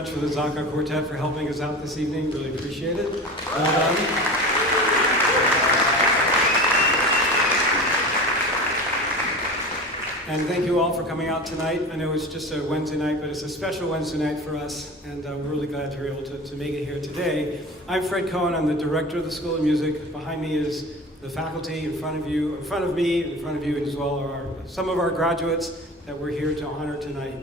much for the Zaka Quartet for helping us out this evening. Really appreciate it. Well done. And thank you all for coming out tonight. I know it's just a Wednesday night, but it's a special Wednesday night for us, and we're really glad you're able to make it here today. I'm Fred Cohen. I'm the director of the School of Music. Behind me is the faculty. In front of me, in front of you as well are some of our graduates that we're here to honor tonight.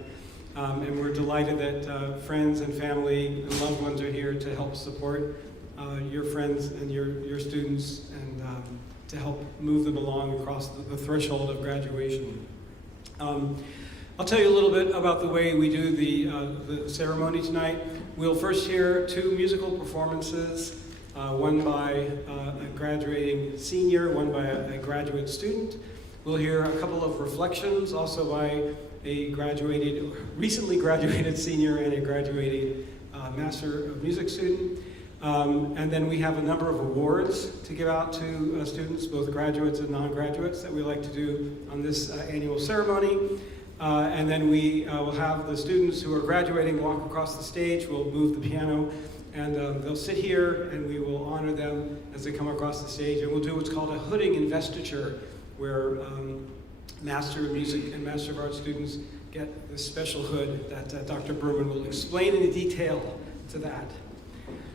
And we're delighted that friends and family and loved ones are here to help support your friends and your students and to help move them along across the threshold of graduation. I'll tell you a little bit about the way we do the ceremony tonight. We'll first hear two musical performances, one by a graduating senior, one by a graduate student. We'll hear a couple of reflections, also by a recently graduated senior and a graduating Master of Music student. And then we have a number of awards to give out to students, both graduates and non-graduates, that we like to do on this annual ceremony. And then we will have the students who are graduating walk across the stage. We'll move the piano, and they'll sit here, and we will honor them as they come across the stage. And we'll do what's called a hooding investiture, where Master of Music and Master of Arts students get this special hood that Dr. Berman will explain in detail to that.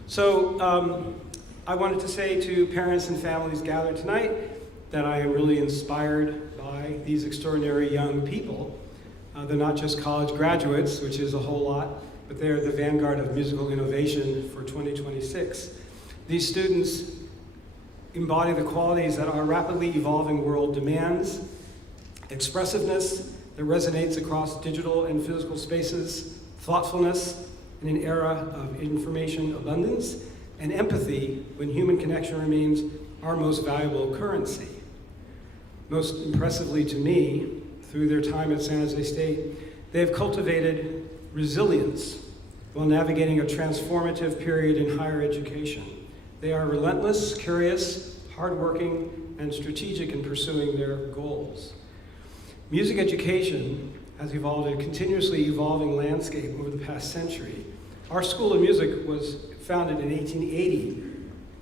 So I wanted to say to parents and families gathered tonight that I am really inspired by these extraordinary young people. They're not just college graduates, which is a whole lot, but they're the vanguard of musical innovation for 2026. These students embody the qualities that our rapidly evolving world demands: expressiveness that resonates across digital and physical spaces, thoughtfulness in an era of information abundance, and empathy when human connection remains our most valuable currency. Most impressively to me, through their time at San Jose State, they have cultivated resilience while navigating a transformative period in higher education. They are relentless, curious, hardworking, and strategic in pursuing their goals. Music education has evolved a continuously evolving landscape over the past century. Our School of Music was founded in 1880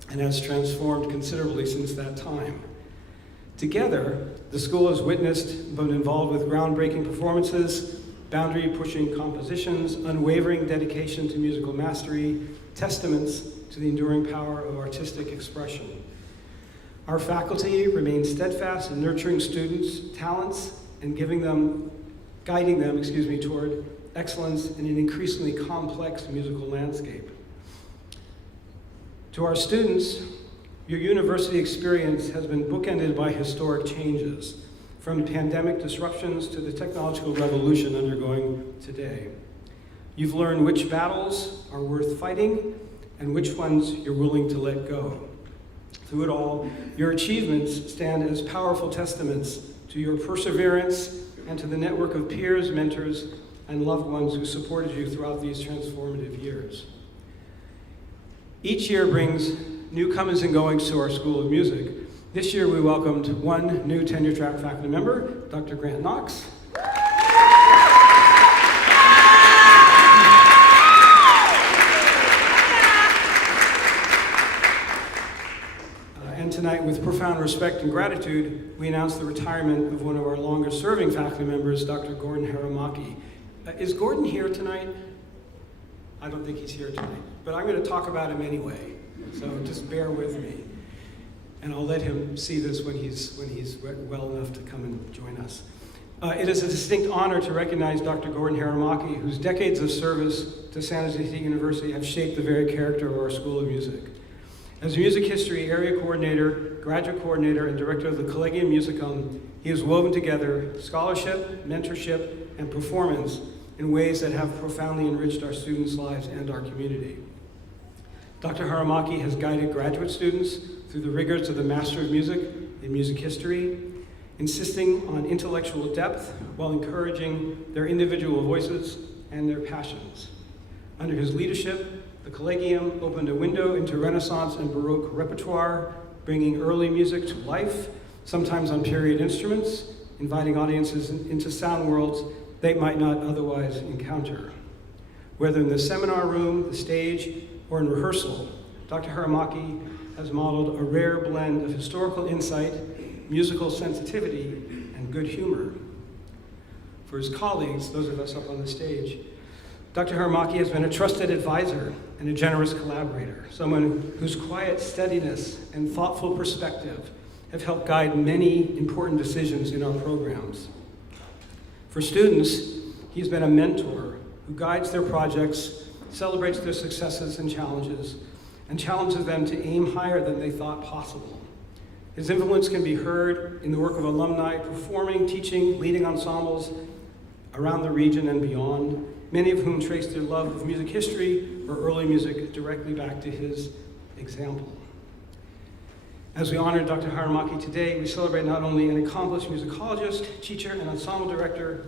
and has transformed considerably since that time. Together, the school has witnessed, been involved with groundbreaking performances, boundary-pushing compositions, unwavering dedication to musical mastery, testaments to the enduring power of artistic expression. Our faculty remain steadfast in nurturing students' talents and guiding them, toward excellence in an increasingly complex musical landscape. To our students, your university experience has been bookended by historic changes, from pandemic disruptions to the technological revolution undergoing today. You've learned which battles are worth fighting and which ones you're willing to let go. Through it all, your achievements stand as powerful testaments to your perseverance and to the network of peers, mentors, and loved ones who supported you throughout these transformative years. Each year brings new comings and goings to our School of Music. This year we welcomed one new tenure-track faculty member, Dr. Grant Knox. And tonight, with profound respect and gratitude, we announce the retirement of one of our longest-serving faculty members, Dr. Gordon Haramaki. Is Gordon here tonight? I don't think he's here tonight, but I'm going to talk about him anyway, so just bear with me. And I'll let him see this when he's well enough to come and join us. It is a distinct honor to recognize Dr. Gordon Haramaki, whose decades of service to San Jose State University have shaped the very character of our School of Music. As Music History Area Coordinator, Graduate Coordinator, and Director of the Collegium Musicum, he has woven together scholarship, mentorship, and performance in ways that have profoundly enriched our students' lives and our community. Dr. Haramaki has guided graduate students through the rigors of the Master of Music in Music History, insisting on intellectual depth while encouraging their individual voices and their passions. Under his leadership, the Collegium opened a window into Renaissance and Baroque repertoire, bringing early music to life, sometimes on period instruments, inviting audiences into sound worlds they might not otherwise encounter. Whether in the seminar room, the stage, or in rehearsal, Dr. Haramaki has modeled a rare blend of historical insight, musical sensitivity, and good humor. For his colleagues, those of us up on the stage, Dr. Haramaki has been a trusted advisor and a generous collaborator, someone whose quiet steadiness and thoughtful perspective have helped guide many important decisions in our programs. For students, he's been a mentor who guides their projects, celebrates their successes and challenges them to aim higher than they thought possible. His influence can be heard in the work of alumni performing, teaching, leading ensembles around the region and beyond, many of whom trace their love of music history or early music directly back to his example. As we honor Dr. Haramaki today, we celebrate not only an accomplished musicologist, teacher, and ensemble director,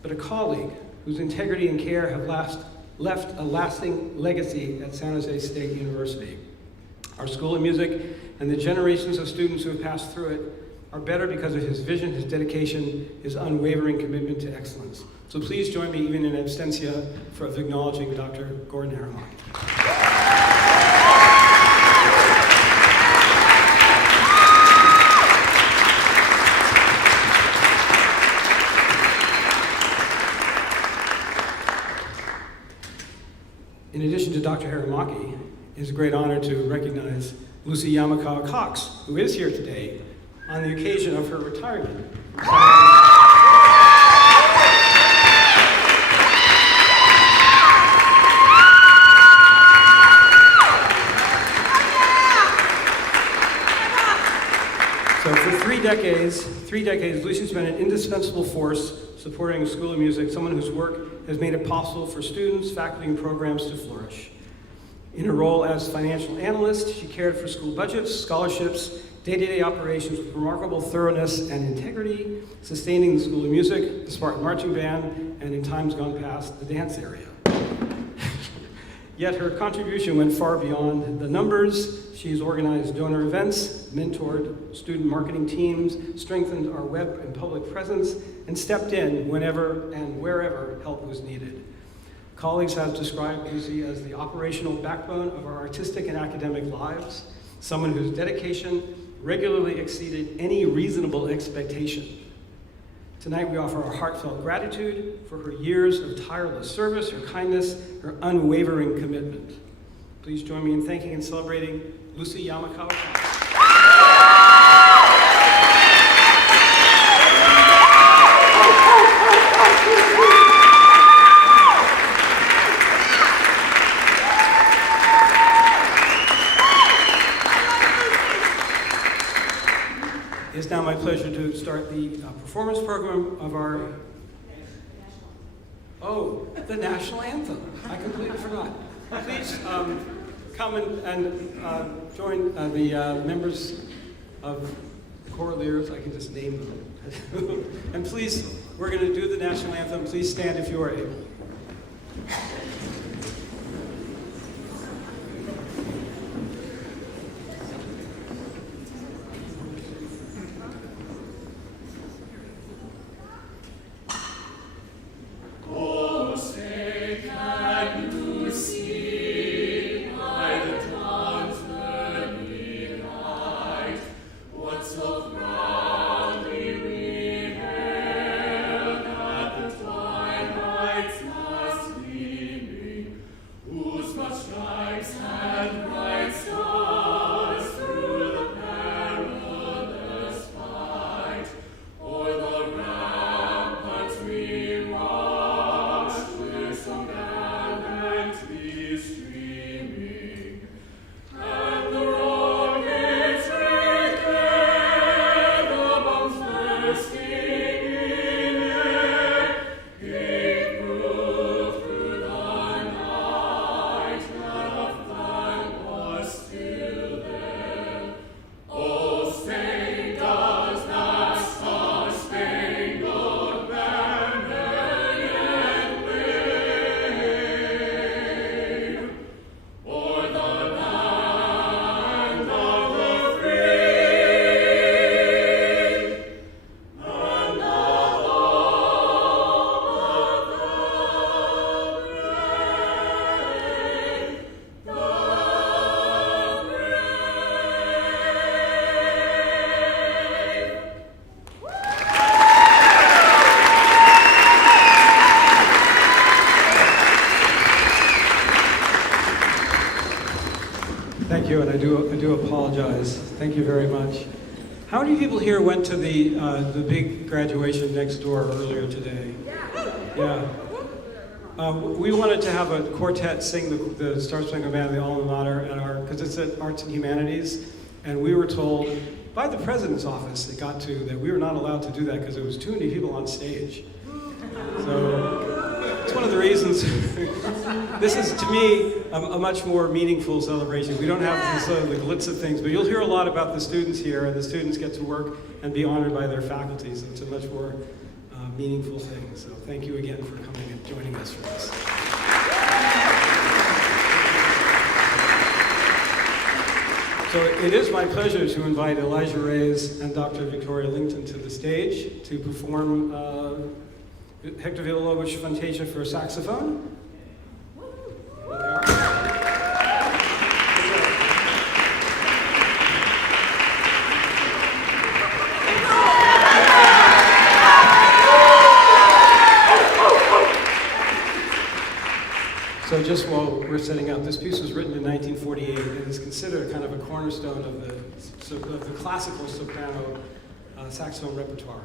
but a colleague whose integrity and care have left a lasting legacy at San Jose State University. Our School of Music and the generations of students who have passed through it are better because of his vision, his dedication, his unwavering commitment to excellence. So please join me even in absentia for acknowledging Dr. Gordon Haramaki. In addition to Dr. Haramaki, it is a great honor to recognize Lucy Yamakawa Cox, who is here today on the occasion of her retirement. So for three decades, Lucy's been an indispensable force supporting the School of Music, someone whose work has made it possible for students, faculty, and programs to flourish. In her role as financial analyst, she cared for school budgets, scholarships, day-to-day operations with remarkable thoroughness and integrity, sustaining the School of Music, the Spartan Marching Band, and in times gone past, the dance area. Yet her contribution went far beyond the numbers. She's organized donor events, mentored student marketing teams, strengthened our web and public presence, and stepped in whenever and wherever help was needed. Colleagues have described Lucy as the operational backbone of our artistic and academic lives, someone whose dedication regularly exceeded any reasonable expectation. Tonight we offer our heartfelt gratitude for her years of tireless service, her kindness, her unwavering commitment. Please join me in thanking and celebrating Lucy Yamakawa. It's now my pleasure to start the performance program of our... Oh, the national anthem. I completely forgot. Please come and join the members of the Choraleers. I can just name them. And please, we're going to do the national anthem. Please stand if you are able. Must be Thank you very much. How many people here went to the big graduation next door earlier today? Yeah. We wanted to have a quartet sing the Star Spangled Banner of the alma mater at our, because it's at Arts and Humanities, and we were told by the president's office, it got to, that we were not allowed to do that because there was too many people on stage. So it's one of the reasons. This is, to me, a much more meaningful celebration. We don't have the glitz of things, but you'll hear a lot about the students here, and the students get to work and be honored by their faculty, so it's a much more meaningful thing. So thank you again for coming and joining us for this. So it is my pleasure to invite Elijah Reyes and Dr. Victoria Lington to the stage to perform Hector Villa-Lobos Fantasia for saxophone. There they are. So just while we're setting up, this piece was written in 1948 and is considered kind of a cornerstone of the classical soprano saxophone repertoire.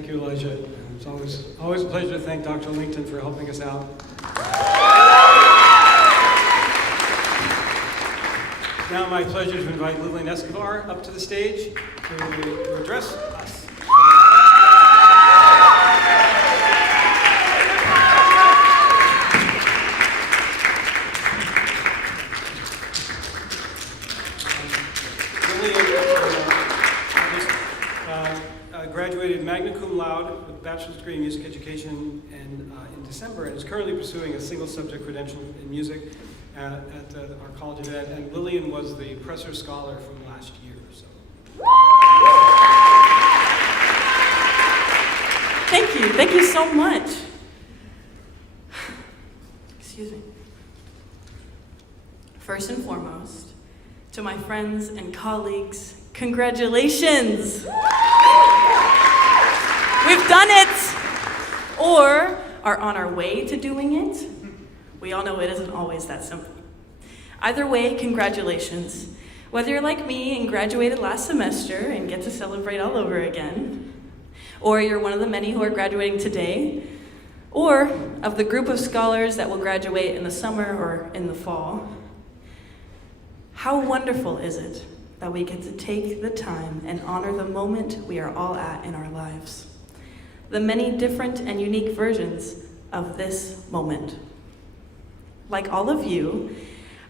Thank you, Elijah. It's always a pleasure to thank Dr. Lincoln for helping us out. Now my pleasure to invite Lillian Escobar up to the stage to address us. Graduated magna cum laude with a bachelor's degree in music education in December, and is currently pursuing a single subject credential in music at our College of Ed. And Lillian was the Presser Scholar from last year. So. Thank you so much. Excuse me. First and foremost, to my friends and colleagues, congratulations! We've done it! Or are on our way to doing it. We all know it isn't always that simple. Either way, congratulations. Whether you're like me and graduated last semester and get to celebrate all over again, or you're one of the many who are graduating today, or of the group of scholars that will graduate in the summer or in the fall, how wonderful is it that we get to take the time and honor the moment we are all at in our lives. The many different and unique versions of this moment. Like all of you,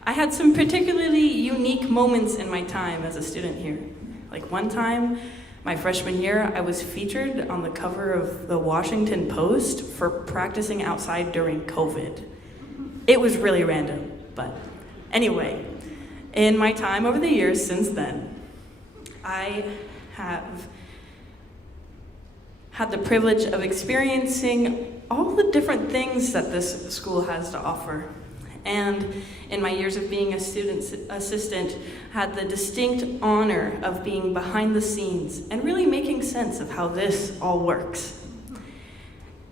I had some particularly unique moments in my time as a student here. Like one time, my freshman year, I was featured on the cover of the Washington Post for practicing outside during COVID. It was really random, but anyway, in my time over the years since then, I have had the privilege of experiencing all the different things that this school has to offer. And in my years of being a student assistant, had the distinct honor of being behind the scenes and really making sense of how this all works.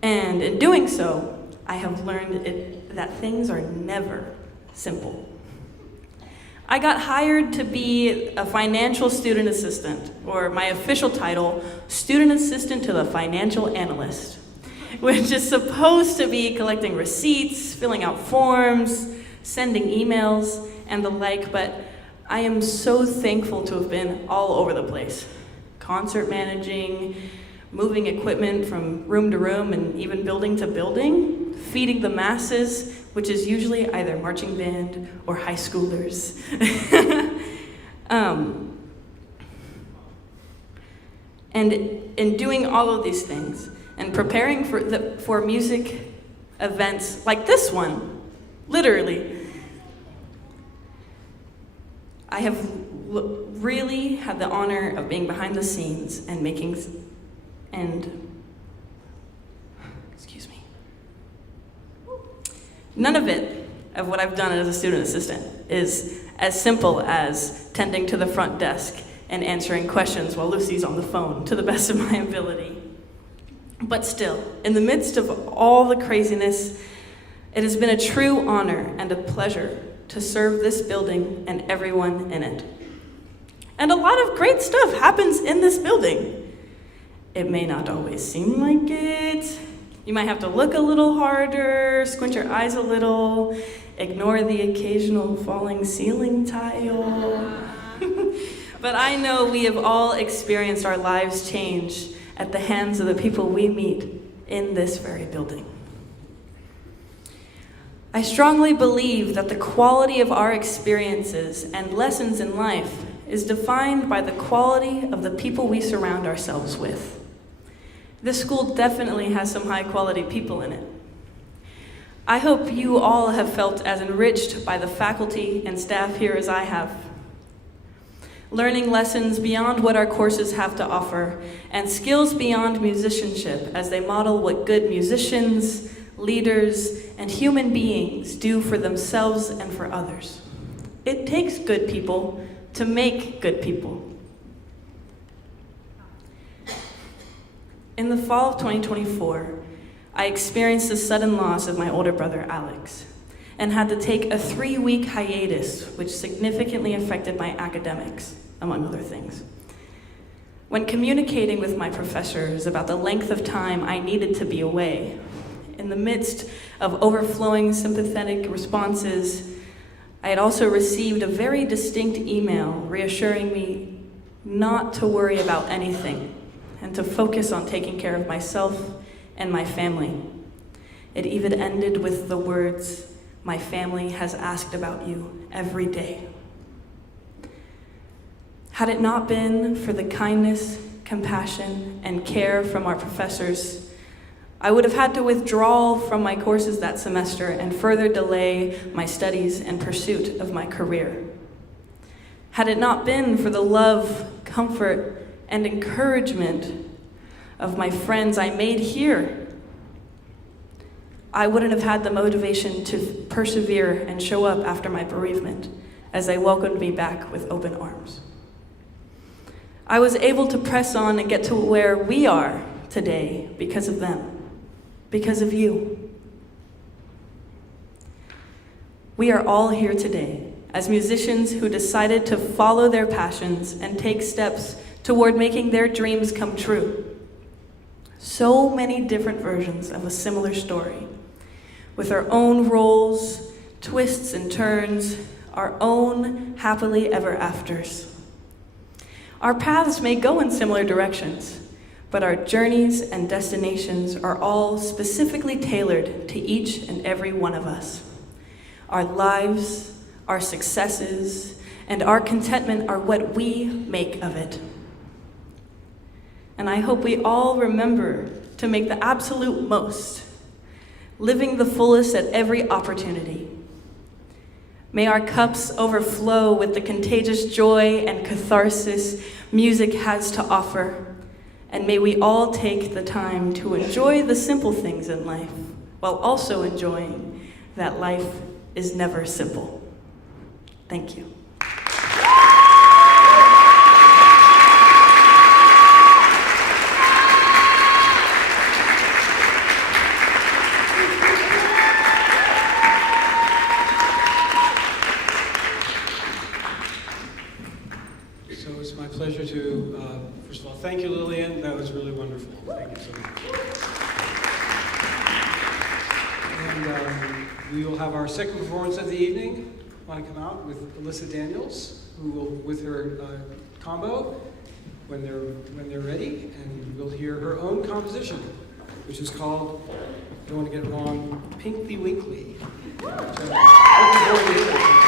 And in doing so, I have learned that things are never simple. I got hired to be a financial student assistant, or my official title, student assistant to the financial analyst, which is supposed to be collecting receipts, filling out forms, sending emails, and the like, but I am so thankful to have been all over the place. Concert managing, moving equipment from room to room, and even building to building, feeding the masses, which is usually either marching band or high schoolers. And in doing all of these things and preparing for music events like this one, literally, I have really had the honor of being behind the scenes and none of what I've done as a student assistant is as simple as tending to the front desk and answering questions while Lucy's on the phone to the best of my ability. But still, in the midst of all the craziness, it has been a true honor and a pleasure to serve this building and everyone in it. And a lot of great stuff happens in this building. It may not always seem like it. You might have to look a little harder, squint your eyes a little, ignore the occasional falling ceiling tile. But I know we have all experienced our lives change at the hands of the people we meet in this very building. I strongly believe that the quality of our experiences and lessons in life is defined by the quality of the people we surround ourselves with. This school definitely has some high-quality people in it. I hope you all have felt as enriched by the faculty and staff here as I have. Learning lessons beyond what our courses have to offer, and skills beyond musicianship as they model what good musicians, leaders, and human beings do for themselves and for others. It takes good people to make good people. In the fall of 2024, I experienced the sudden loss of my older brother, Alex, and had to take a 3-week hiatus, which significantly affected my academics, among other things. When communicating with my professors about the length of time I needed to be away, in the midst of overflowing sympathetic responses, I had also received a very distinct email reassuring me not to worry about anything and to focus on taking care of myself and my family. It even ended with the words, "My family has asked about you every day." Had it not been for the kindness, compassion, and care from our professors, I would have had to withdraw from my courses that semester and further delay my studies and pursuit of my career. Had it not been for the love, comfort, and encouragement of my friends I made here, I wouldn't have had the motivation to persevere and show up after my bereavement as they welcomed me back with open arms. I was able to press on and get to where we are today because of them. Because of you. We are all here today as musicians who decided to follow their passions and take steps toward making their dreams come true. So many different versions of a similar story, with our own roles, twists and turns, our own happily ever afters. Our paths may go in similar directions, but our journeys and destinations are all specifically tailored to each and every one of us. Our lives, our successes, and our contentment are what we make of it. And I hope we all remember to make the absolute most, living the fullest at every opportunity. May our cups overflow with the contagious joy and catharsis music has to offer. And may we all take the time to enjoy the simple things in life, while also enjoying that life is never simple. Thank you. So it's my pleasure to, first of all, thank you, Lillian. That was really wonderful. Thank you so much. And we will have our second performance of the evening. I want to come out with Alyssa Daniels, who will, with her combo, when they're ready, and we'll hear her own composition, which is called, I don't want to get it wrong, Pinkly Winkly. So, looking forward to it.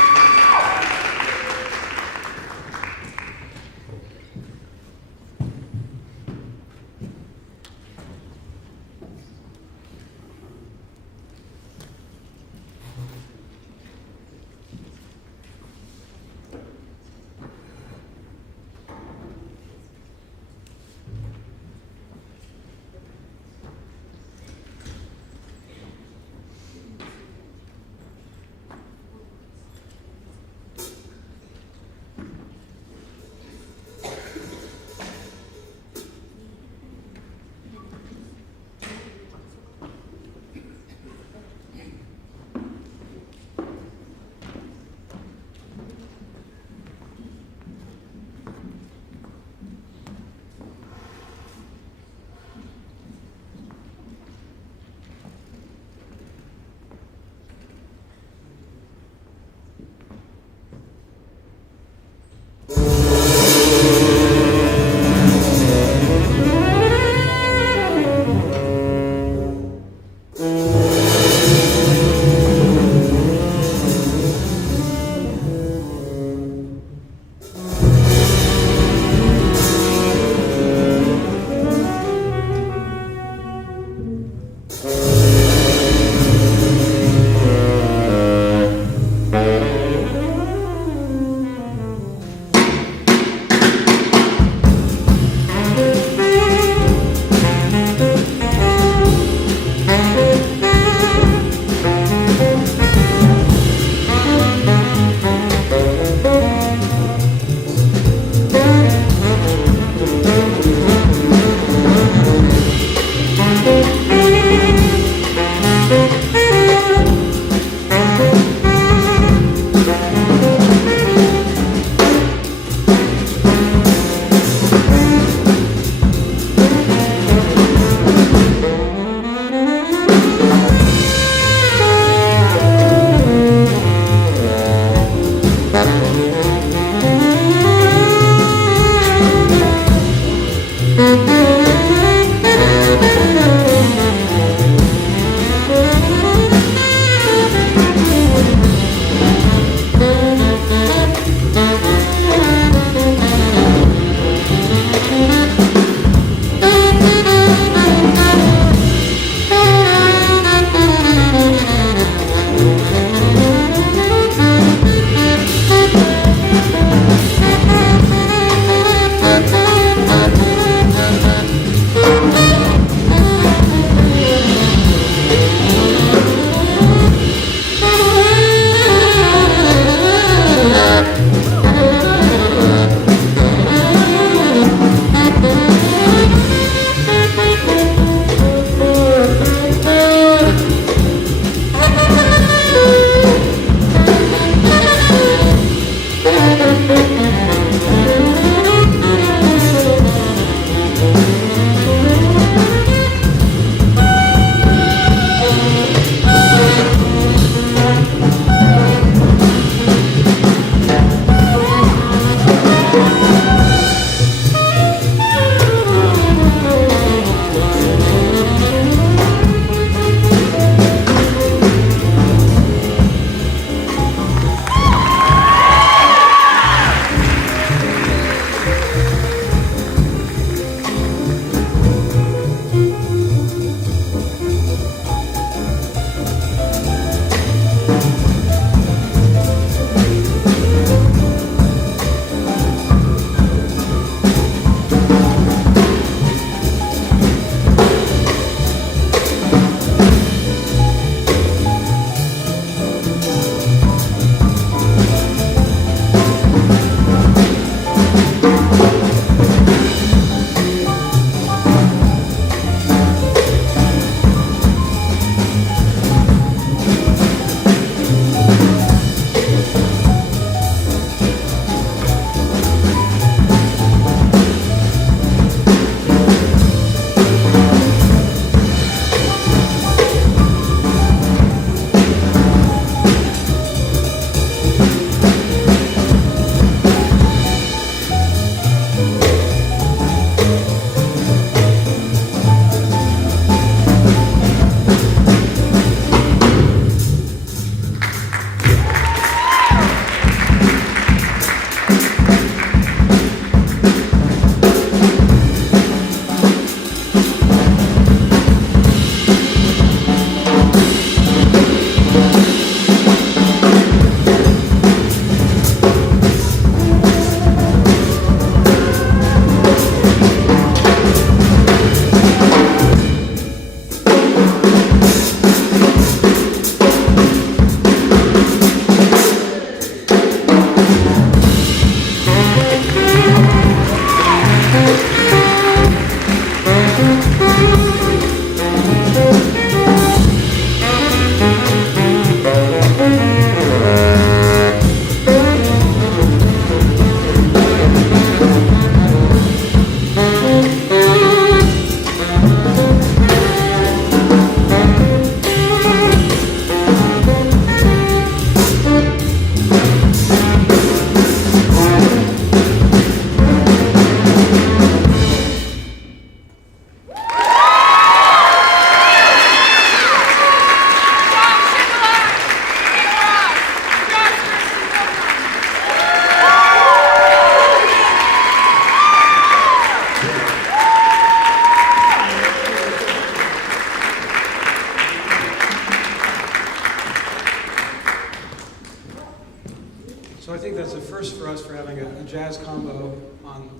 So I think that's a first for us for having a jazz combo on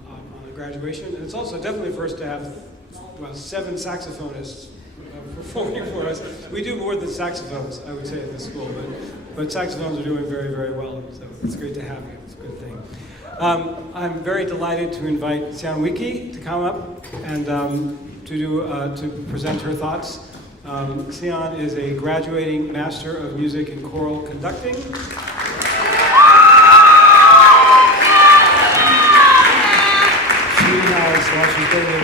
a graduation. And it's also definitely a first to have 7 saxophonists performing for us. We do more than saxophones, I would say, at this school, but saxophones are doing very, very well. So it's great to have you. It's a good thing. I'm very delighted to invite Xian Wiki to come up and to present her thoughts. Xian is a graduating Master of Music in Choral Conducting.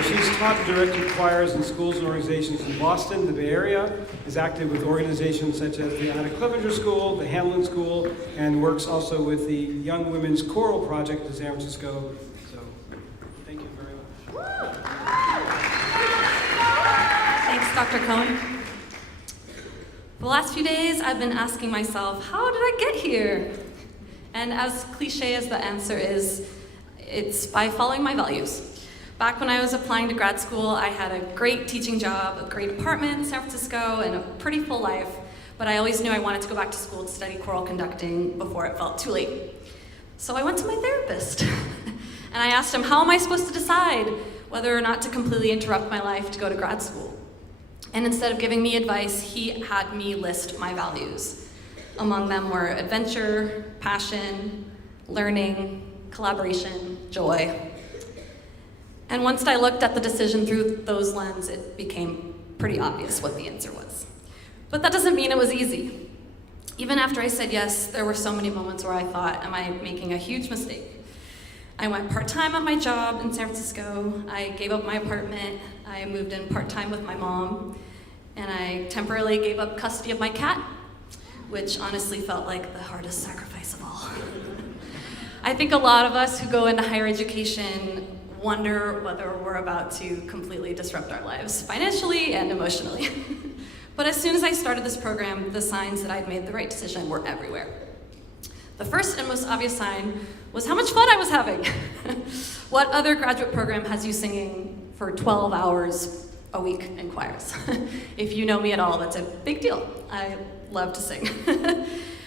She's taught and directed choirs in schools and organizations in Boston, the Bay Area, is active with organizations such as the Anna Clevenger School, the Hamlin School, and works also with the Young Women's Choral Project in San Francisco. So, thank you very much. Thanks, Dr. Cohen. The last few days, I've been asking myself, how did I get here? And as cliche as the answer is, it's by following my values. Back when I was applying to grad school, I had a great teaching job, a great apartment in San Francisco, and a pretty full life, but I always knew I wanted to go back to school to study choral conducting before it felt too late. So I went to my therapist, and I asked him, how am I supposed to decide whether or not to completely interrupt my life to go to grad school? And instead of giving me advice, he had me list my values. Among them were adventure, passion, learning, collaboration, joy. And once I looked at the decision through those lenses, it became pretty obvious what the answer was. But that doesn't mean it was easy. Even after I said yes, there were so many moments where I thought, am I making a huge mistake? I went part-time at my job in San Francisco. I gave up my apartment. I moved in part-time with my mom. And I temporarily gave up custody of my cat, which honestly felt like the hardest sacrifice of all. I think a lot of us who go into higher education wonder whether we're about to completely disrupt our lives, financially and emotionally. But as soon as I started this program, the signs that I'd made the right decision were everywhere. The first and most obvious sign was how much fun I was having. What other graduate program has you singing for 12 hours a week in choirs? If you know me at all, that's a big deal. I love to sing.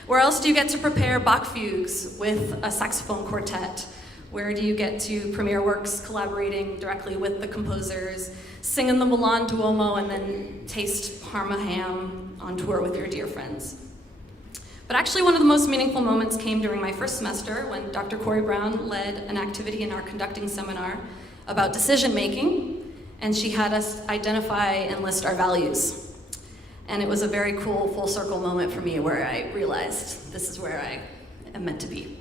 Where else do you get to prepare Bach fugues with a saxophone quartet? Where do you get to premiere works collaborating directly with the composers, sing in the Milan Duomo, and then taste Parma ham on tour with your dear friends? But actually, one of the most meaningful moments came during my first semester when Dr. Corey Brown led an activity in our conducting seminar about decision making, and she had us identify and list our values. And it was a very cool full circle moment for me where I realized this is where I am meant to be.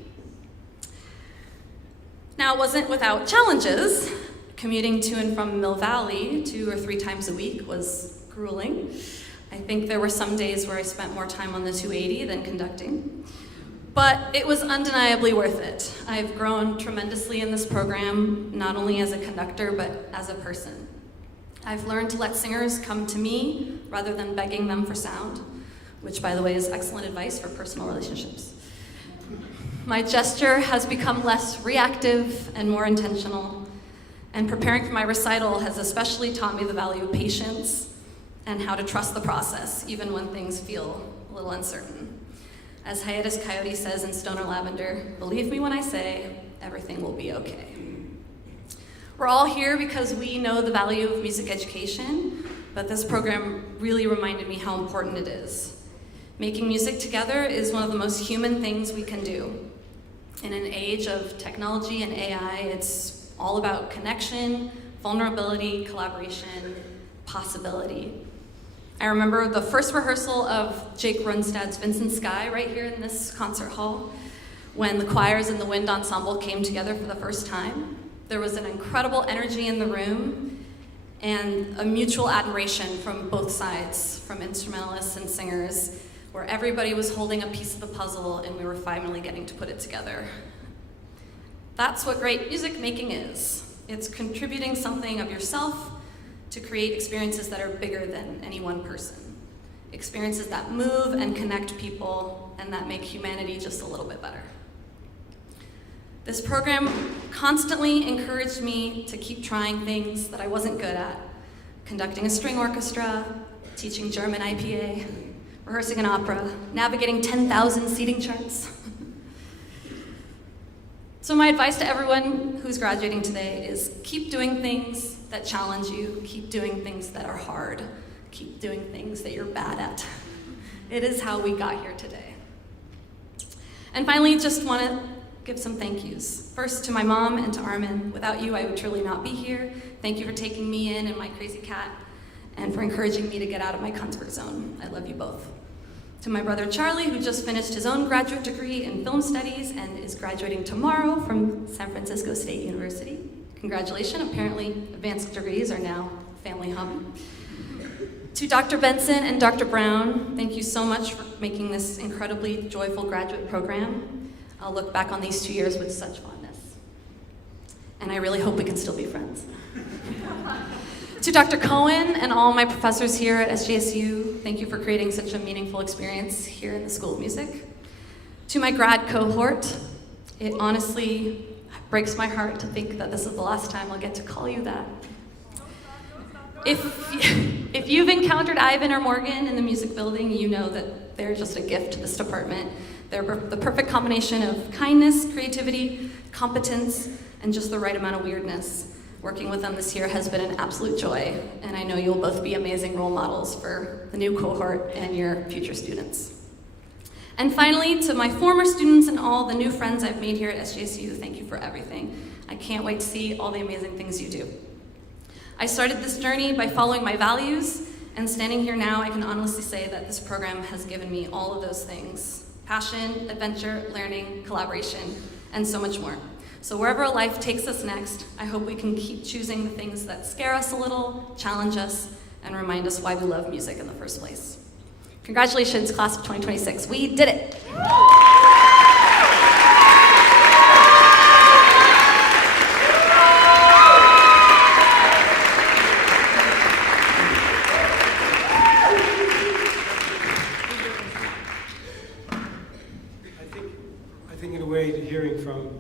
Now, it wasn't without challenges. Commuting to and from Mill Valley 2 or 3 times a week was grueling. I think there were some days where I spent more time on the 280 than conducting. But it was undeniably worth it. I've grown tremendously in this program, not only as a conductor, but as a person. I've learned to let singers come to me rather than begging them for sound, which, by the way, is excellent advice for personal relationships. My gesture has become less reactive and more intentional, and preparing for my recital has especially taught me the value of patience and how to trust the process, even when things feel a little uncertain. As Hiatus Coyote says in Stoner Lavender, believe me when I say, everything will be okay. We're all here because we know the value of music education, but this program really reminded me how important it is. Making music together is one of the most human things we can do. In an age of technology and AI, it's all about connection, vulnerability, collaboration, possibility. I remember the first rehearsal of Jake Runstad's Vincent Sky right here in this concert hall, when the choirs and the wind ensemble came together for the first time. There was an incredible energy in the room and a mutual admiration from both sides, from instrumentalists and singers, where everybody was holding a piece of the puzzle and we were finally getting to put it together. That's what great music making is. It's contributing something of yourself to create experiences that are bigger than any one person. Experiences that move and connect people and that make humanity just a little bit better. This program constantly encouraged me to keep trying things that I wasn't good at. Conducting a string orchestra, teaching German IPA, rehearsing an opera, navigating 10,000 seating charts. So my advice to everyone who's graduating today is keep doing things that challenge you, keep doing things that are hard, keep doing things that you're bad at. It is how we got here today. And finally, just want to give some thank yous. First to my mom and to Armin. Without you, I would truly not be here. Thank you for taking me in and my crazy cat, and for encouraging me to get out of my comfort zone. I love you both. To my brother Charlie, who just finished his own graduate degree in film studies and is graduating tomorrow from San Francisco State University. Congratulations, apparently advanced degrees are now family hum. To Dr. Benson and Dr. Brown, thank you so much for making this incredibly joyful graduate program. I'll look back on these 2 years with such fondness. And I really hope we can still be friends. To Dr. Cohen and all my professors here at SJSU, thank you for creating such a meaningful experience here in the School of Music. To my grad cohort, it honestly breaks my heart to think that this is the last time I'll get to call you that. If you've encountered Ivan or Morgan in the music building, you know that they're just a gift to this department. They're the perfect combination of kindness, creativity, competence, and just the right amount of weirdness. Working with them this year has been an absolute joy, and I know you'll both be amazing role models for the new cohort and your future students. And finally, to my former students and all the new friends I've made here at SJSU, thank you for everything. I can't wait to see all the amazing things you do. I started this journey by following my values, and standing here now, I can honestly say that this program has given me all of those things: passion, adventure, learning, collaboration, and so much more. So wherever life takes us next, I hope we can keep choosing the things that scare us a little, challenge us, and remind us why we love music in the first place. Congratulations, class of 2026. We did it! I think in a way, hearing from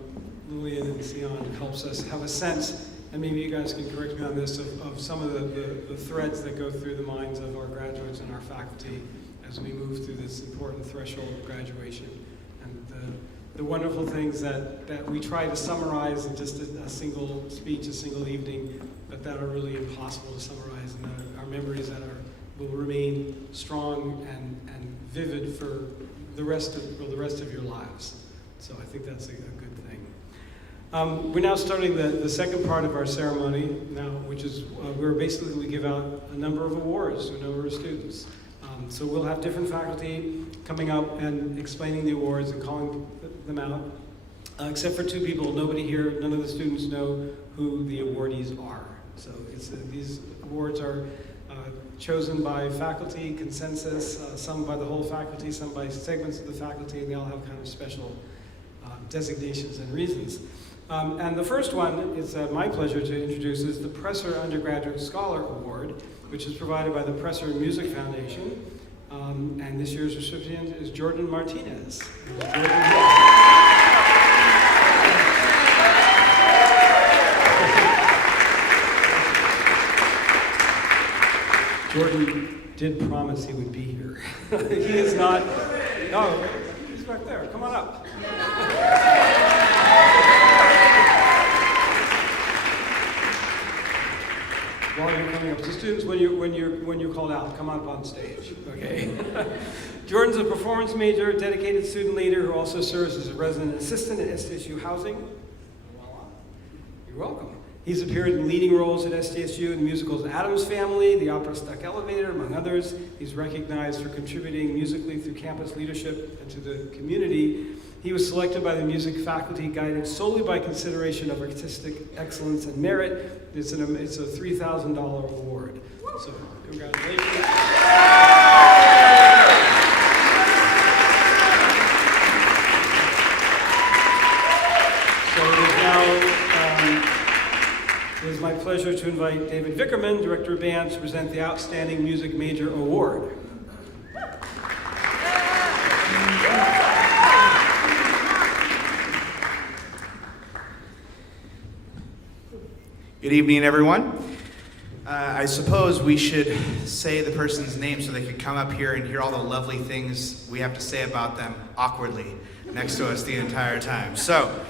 Lillian and Sion helps us have a sense, and maybe you guys can correct me on this, of some of the threads that go through the minds of our graduates and our faculty as we move through this important threshold of graduation. And the wonderful things that we try to summarize in just a single speech, a single evening, but that are really impossible to summarize, and that are memories that will remain strong and vivid for the rest of your lives. So I think that's a good thing. We're now starting the second part of our ceremony now, which is we give out a number of awards to a number of students. So we'll have different faculty coming up and explaining the awards and calling them out. Except for two people, nobody here, none of the students know who the awardees are. So these awards are chosen by faculty, consensus, some by the whole faculty, some by segments of the faculty, and they all have kind of special designations and reasons. And the first one is my pleasure to introduce is the Presser Undergraduate Scholar Award, which is provided by the Presser Music Foundation. And this year's recipient is Jordan Martinez. Jordan did promise he would be here. He is not. No, he's back there. Come on up. While you're coming up, so students, when you're called out, come up on stage. Okay. Jordan's a performance major, dedicated student leader who also serves as a resident assistant at SJSU Housing. You're welcome. He's appeared in leading roles at SJSU in the musicals Addams Family, The Opera Stuck Elevator, among others. He's recognized for contributing musically through campus leadership and to the community. He was selected by the music faculty, guided solely by consideration of artistic excellence and merit. It's a $3,000 award. So, congratulations. So it is now. It is my pleasure to invite David Vickerman, Director of Band, to present the Outstanding Music Major Award. Good evening, everyone. I suppose we should say the person's name so they could come up here and hear all the lovely things we have to say about them awkwardly next to us the entire time. So,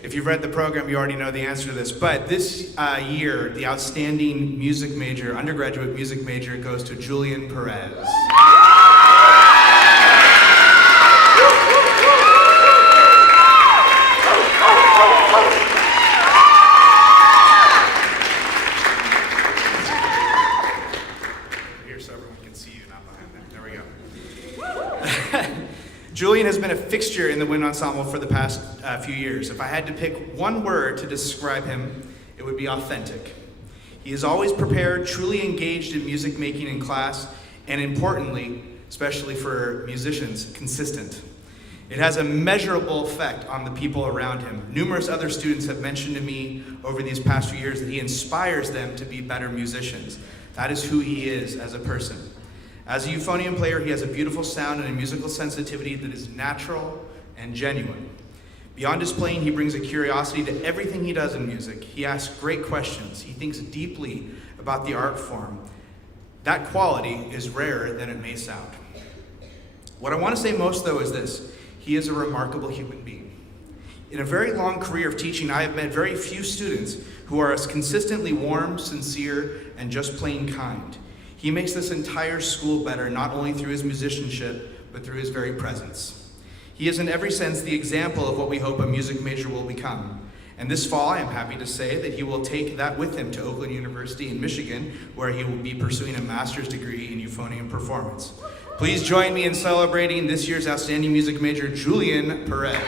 if you've read the program, you already know the answer to this. But this year, the Outstanding Music Major, Undergraduate Music Major, goes to Julian Perez. Here, so everyone can see you, not behind them. There we go. Julian has been a fixture in the wind ensemble for the past few years. If I had to pick one word to describe him, it would be authentic. He is always prepared, truly engaged in music making in class, and importantly, especially for musicians, consistent. It has a measurable effect on the people around him. Numerous other students have mentioned to me over these past few years that he inspires them to be better musicians. That is who he is as a person. As a euphonium player, he has a beautiful sound and a musical sensitivity that is natural and genuine. Beyond his playing, he brings a curiosity to everything he does in music. He asks great questions. He thinks deeply about the art form. That quality is rarer than it may sound. What I want to say most, though, is this. He is a remarkable human being. In a very long career of teaching, I have met very few students who are as consistently warm, sincere, and just plain kind. He makes this entire school better, not only through his musicianship, but through his very presence. He is in every sense the example of what we hope a music major will become. And this fall, I am happy to say that he will take that with him to Oakland University in Michigan, where he will be pursuing a master's degree in euphonium performance. Please join me in celebrating this year's Outstanding Music Major, Julian Perez.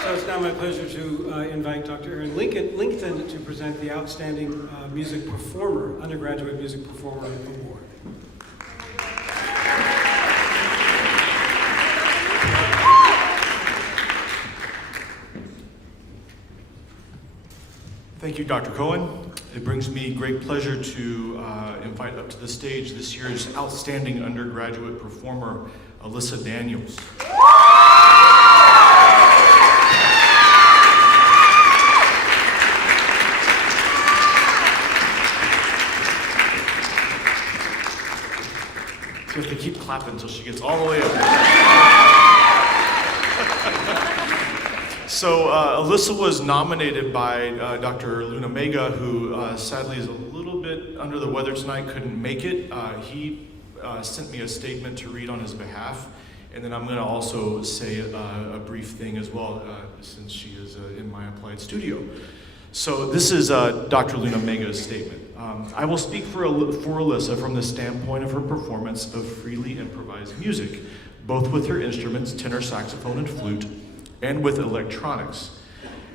So it's now my pleasure to invite Dr. Aaron Lincoln to present the Outstanding Music Performer, Undergraduate Music Performer Award. Thank you, Dr. Cohen. It brings me great pleasure to invite up to the stage this year's Outstanding Undergraduate Performer, Alyssa Daniels. So if they keep clapping until she gets all the way up there. So Alyssa was nominated by Dr. Luna Mega, who sadly is a little bit under the weather tonight, couldn't make it. He sent me a statement to read on his behalf. And then I'm going to also say a brief thing as well, since she is in my applied studio. So this is Dr. Luna Mega's statement. I will speak for Alyssa from the standpoint of her performance of freely improvised music, both with her instruments, tenor saxophone and flute, and with electronics.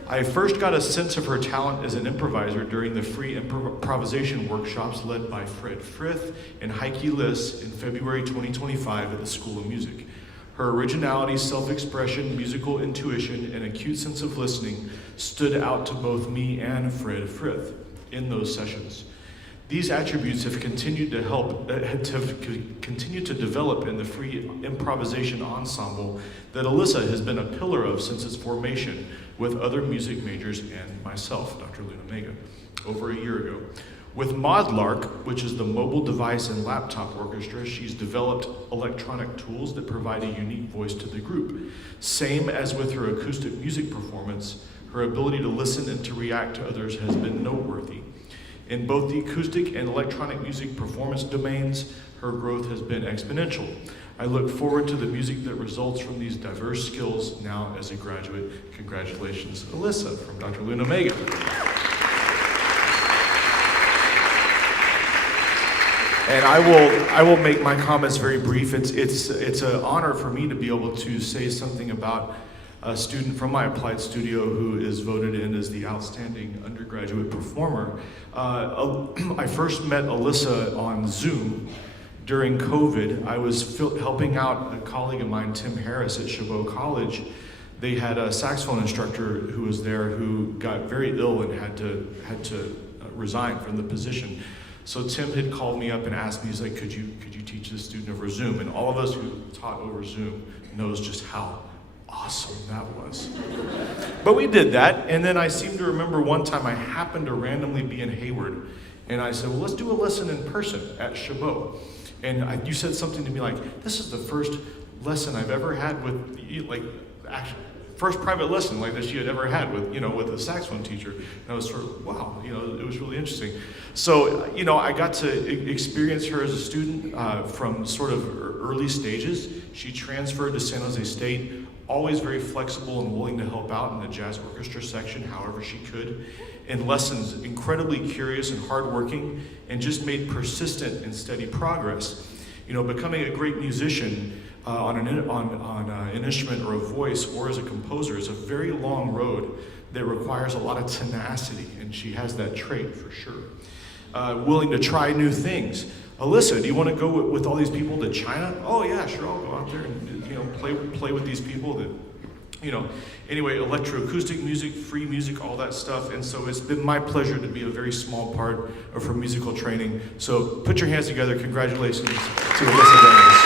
I first got a sense of her talent as an improviser during the free improvisation workshops led by Fred Frith and Heike Liss in February 2025 at the School of Music. Her originality, self-expression, musical intuition, and acute sense of listening stood out to both me and Fred Frith in those sessions. These attributes have continued to develop in the free improvisation ensemble that Alyssa has been a pillar of since its formation with other music majors and myself, Dr. Luna Mega, over a year ago. With Modlark, which is the mobile device and laptop orchestra, she's developed electronic tools that provide a unique voice to the group. Same as with her acoustic music performance, her ability to listen and to react to others has been noteworthy. In both the acoustic and electronic music performance domains, her growth has been exponential. I look forward to the music that results from these diverse skills now as a graduate. Congratulations, Alyssa, from Dr. Luna Mega. And I will make my comments very brief. It's an honor for me to be able to say something about a student from my applied studio who is voted in as the outstanding undergraduate performer. I first met Alyssa on Zoom during COVID. I was helping out a colleague of mine, Tim Harris, at Chabot College. They had a saxophone instructor who was there who got very ill and had to resign from the position. So Tim had called me up and asked me, he's like, could you teach this student over Zoom? And all of us who taught over Zoom knows just how awesome that was. But we did that, and then I seem to remember one time I happened to randomly be in Hayward, and I said, well, let's do a lesson in person at Chabot. And you said something to me like, this is the first lesson I've ever had with, like, actually, first private lesson like that she had ever had with, with a saxophone teacher. And I was sort of, wow, it was really interesting. So, I got to experience her as a student from sort of early stages. She transferred to San Jose State, always very flexible and willing to help out in the jazz orchestra section however she could. In lessons, incredibly curious and hardworking, and just made persistent and steady progress. Becoming a great musician on an instrument or a voice or as a composer is a very long road that requires a lot of tenacity, and she has that trait for sure. Willing to try new things. Alyssa, do you want to go with all these people to China? Oh yeah, sure, I'll go out there and play with these people that, anyway, electroacoustic music, free music, all that stuff. And so it's been my pleasure to be a very small part of her musical training. So put your hands together. Congratulations to Alyssa Daniels.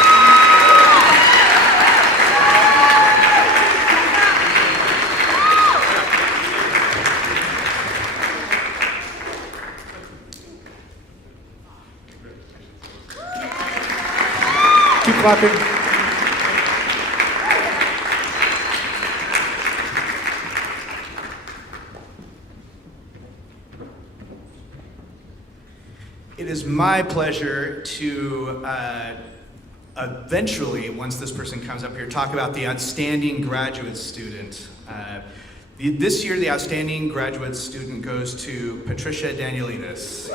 Keep clapping. It is my pleasure to eventually, once this person comes up here, talk about the outstanding graduate student. This year, the outstanding graduate student goes to Patricia Danielidis.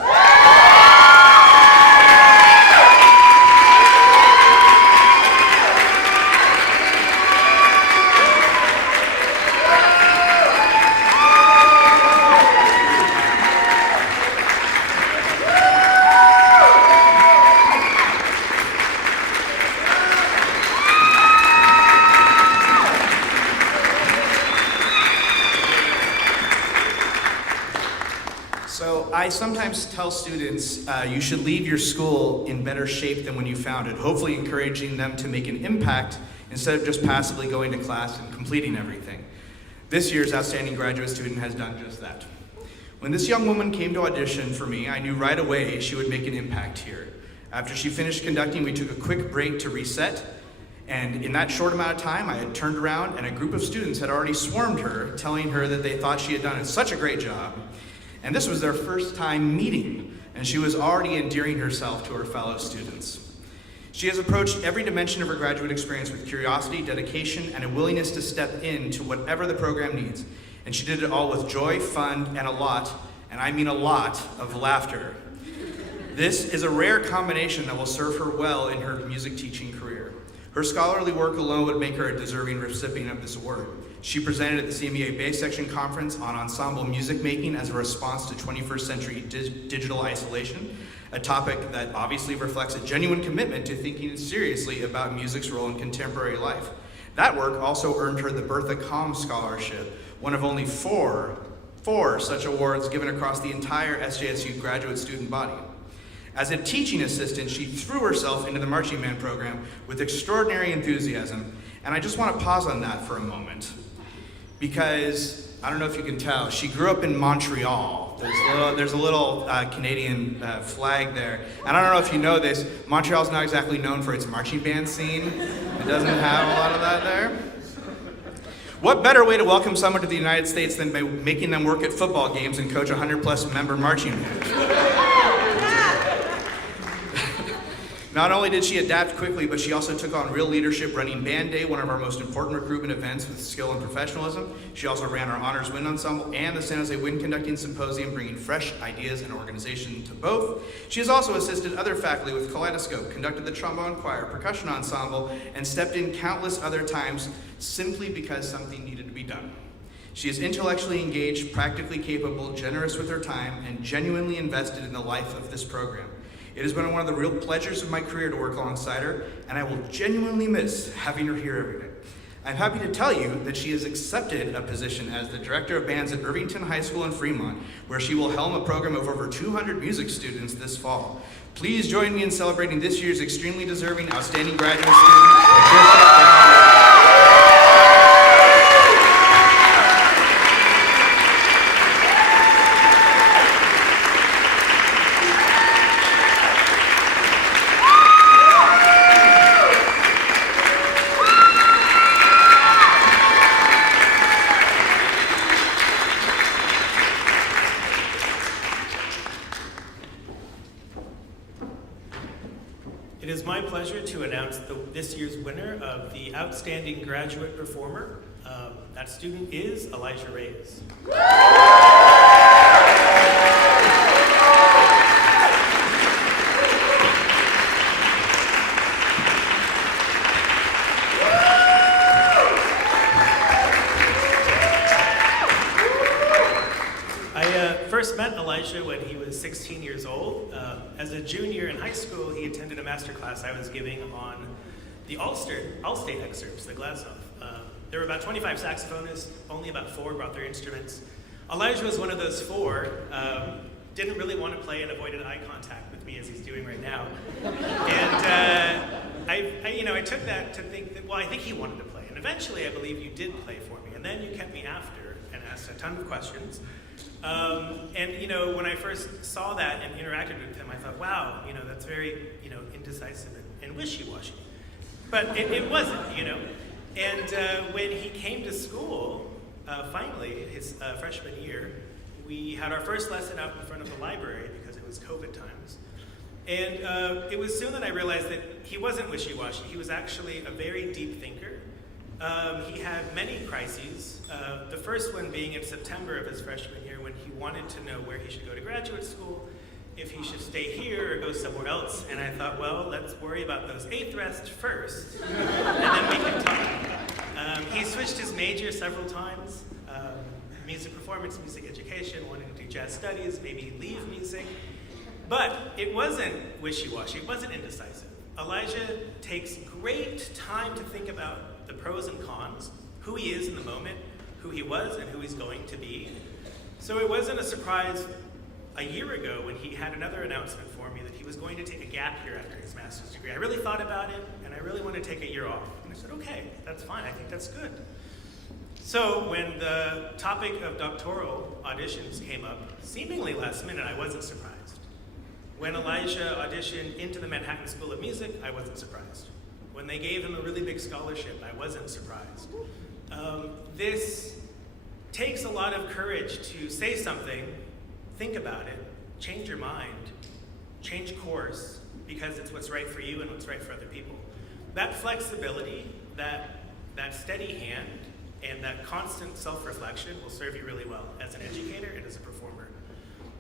I sometimes tell students you should leave your school in better shape than when you found it, hopefully encouraging them to make an impact instead of just passively going to class and completing everything. This year's outstanding graduate student has done just that. When this young woman came to audition for me, I knew right away she would make an impact here. After she finished conducting, we took a quick break to reset, and in that short amount of time, I had turned around and a group of students had already swarmed her, telling her that they thought she had done such a great job. And this was their first time meeting, and she was already endearing herself to her fellow students. She has approached every dimension of her graduate experience with curiosity, dedication, and a willingness to step into whatever the program needs. And she did it all with joy, fun, and a lot, and I mean a lot, of laughter. This is a rare combination that will serve her well in her music teaching career. Her scholarly work alone would make her a deserving recipient of this award. She presented at the CMEA Bay Section Conference on ensemble music making as a response to 21st century digital isolation, a topic that obviously reflects a genuine commitment to thinking seriously about music's role in contemporary life. That work also earned her the Bertha Kalm Scholarship, one of only four such awards given across the entire SJSU graduate student body. As a teaching assistant, she threw herself into the marching band program with extraordinary enthusiasm, and I just want to pause on that for a moment, because I don't know if you can tell, she grew up in Montreal. There's a little Canadian flag there, and I don't know if you know this, Montreal's not exactly known for its marching band scene. It doesn't have a lot of that there. What better way to welcome someone to the United States than by making them work at football games and coach a 100+ member marching band? Not only did she adapt quickly, but she also took on real leadership running Band Day, one of our most important recruitment events with skill and professionalism. She also ran our Honors Wind Ensemble and the San Jose Wind Conducting Symposium, bringing fresh ideas and organization to both. She has also assisted other faculty with Kaleidoscope, conducted the trombone choir, percussion ensemble, and stepped in countless other times simply because something needed to be done. She is intellectually engaged, practically capable, generous with her time, and genuinely invested in the life of this program. It has been one of the real pleasures of my career to work alongside her, and I will genuinely miss having her here every day. I'm happy to tell you that she has accepted a position as the director of bands at Irvington High School in Fremont, where she will helm a program of over 200 music students this fall. Please join me in celebrating this year's extremely deserving, outstanding graduate student, It is my pleasure to announce this year's winner of the Outstanding Graduate Performer. That student is Elijah Reyes. I first met Elijah when he was 16 years old. As a junior in high school, he attended a master class I was giving on the All-State excerpts, the Glasov. There were about 25 saxophonists, only about 4 brought their instruments. Elijah was one of those 4, didn't really want to play and avoided eye contact with me as he's doing right now. And I took that to think that, well, I think he wanted to play. And eventually, I believe you did play for me. And then you kept me after and asked a ton of questions. When I first saw that and interacted with him, I thought, wow, that's very, indecisive and wishy-washy. But it wasn't, And when he came to school, finally, his freshman year, we had our first lesson out in front of the library because it was COVID times. And it was soon that I realized that he wasn't wishy-washy. He was actually a very deep thinker. He had many crises, the first one being in September of his freshman year when he wanted to know where he should go to graduate school, if he should stay here or go somewhere else. And I thought, well, let's worry about those 8th rest first, and then we can talk. He switched his major several times, music performance, music education, wanting to do jazz studies, maybe leave music. But it wasn't wishy-washy, it wasn't indecisive. Elijah takes great time to think about the pros and cons, who he is in the moment, who he was and who he's going to be. So it wasn't a surprise a year ago when he had another announcement for me that he was going to take a gap year after his master's degree. I really thought about it, and I really want to take a year off. And I said, okay, that's fine, I think that's good. So when the topic of doctoral auditions came up, seemingly last minute, I wasn't surprised. When Elijah auditioned into the Manhattan School of Music, I wasn't surprised. When they gave him a really big scholarship, I wasn't surprised. This takes a lot of courage to say something, think about it, change your mind, change course, because it's what's right for you and what's right for other people. That flexibility, that steady hand, and that constant self-reflection will serve you really well as an educator and as a performer.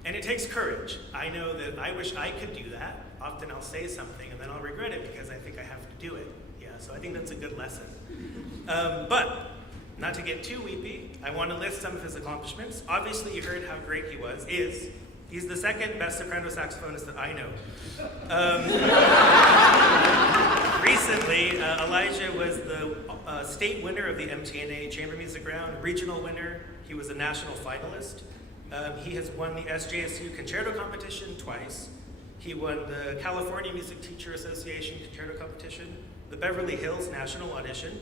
And it takes courage. I know that I wish I could do that. Often I'll say something and then I'll regret it because I think I have to do it. Yeah, so I think that's a good lesson. But not to get too weepy, I want to list some of his accomplishments. Obviously, you heard how great he was. He's the second best soprano saxophonist that I know. Recently, Elijah was the state winner of the MTNA Chamber Music Round, regional winner. He was a national finalist. He has won the SJSU Concerto Competition twice. He won the California Music Teacher Association Concerto Competition, the Beverly Hills National Audition,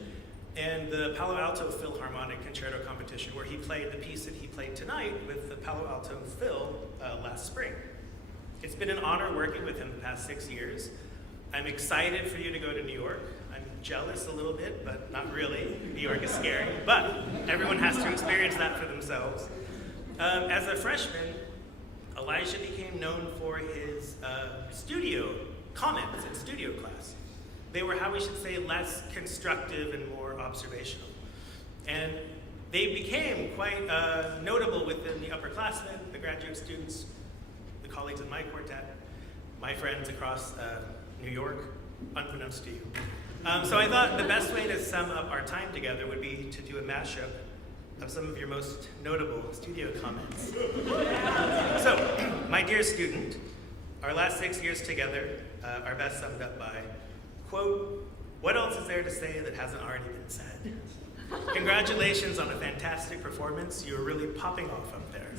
and the Palo Alto Philharmonic Concerto Competition, where he played the piece that he played tonight with the Palo Alto Phil last spring. It's been an honor working with him the past 6 years. I'm excited for you to go to New York. I'm jealous a little bit, but not really. New York is scary, but everyone has to experience that for themselves. As a freshman, Elijah became known for his studio comments in studio class. They were, how we should say, less constructive and more observational. And they became quite notable within the upperclassmen, the graduate students, the colleagues in my quartet, my friends across New York, unbeknownst to you. So I thought the best way to sum up our time together would be to do a mashup of some of your most notable studio comments. So, my dear student, our last 6 years together are best summed up by, quote, "What else is there to say that hasn't already been said? Congratulations on a fantastic performance. You're really popping off up there."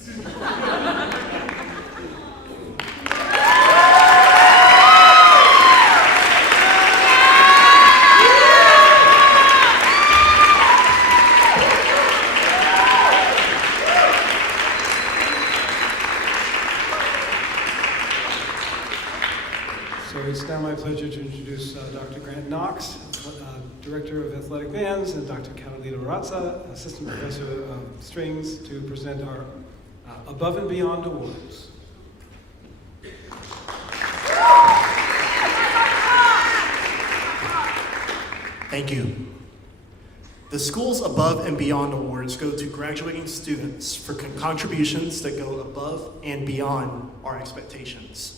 So it's now my pleasure to introduce Dr. Grant Knox, Director of Athletic Bands, and Dr. Catalina Razza, Assistant Professor of Strings, to present our Above and Beyond Awards. Thank you. The school's Above and Beyond Awards go to graduating students for contributions that go above and beyond our expectations.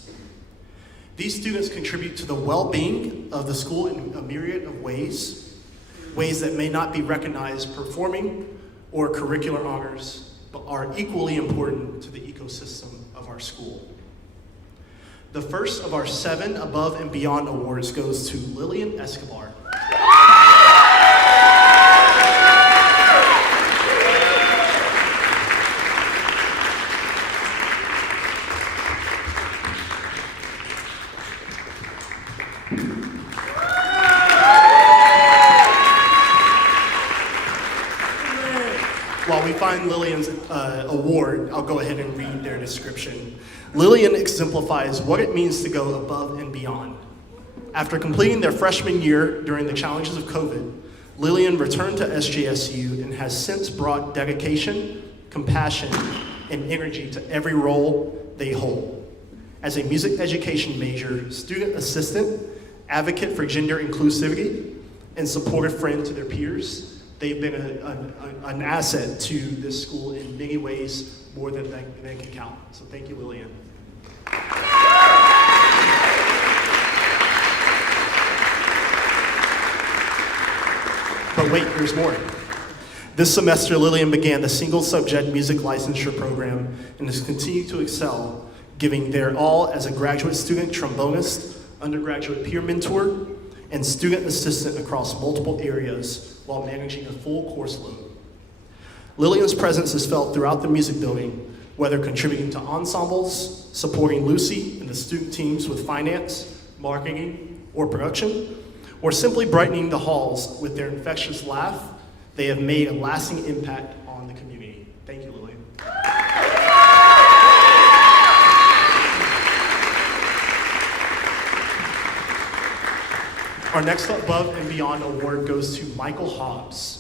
These students contribute to the well-being of the school in a myriad of ways that may not be recognized performing or curricular honors, but are equally important to the ecosystem of our school. The first of our 7 Above and Beyond Awards goes to Lillian Escobar. While we find Lillian's award, I'll go ahead and read their description. Lillian exemplifies what it means to go above and beyond. After completing their freshman year during the challenges of COVID, Lillian returned to SJSU and has since brought dedication, compassion, and energy to every role they hold. As a music education major, student assistant, advocate for gender inclusivity, and supportive friend to their peers, they've been an asset to this school in many ways, more than they can count. So thank you, Lillian. But wait, there's more. This semester, Lillian began the single subject music licensure program and has continued to excel, giving their all as a graduate student trombonist, undergraduate peer mentor, and student assistant across multiple areas while managing a full course load. Lillian's presence is felt throughout the music building, whether contributing to ensembles, supporting Lucy and the student teams with finance, marketing, or production, or simply brightening the halls with their infectious laugh. They have made a lasting impact on the community. Thank you, Lillian. Our next Above and Beyond award goes to Michael Hobbs.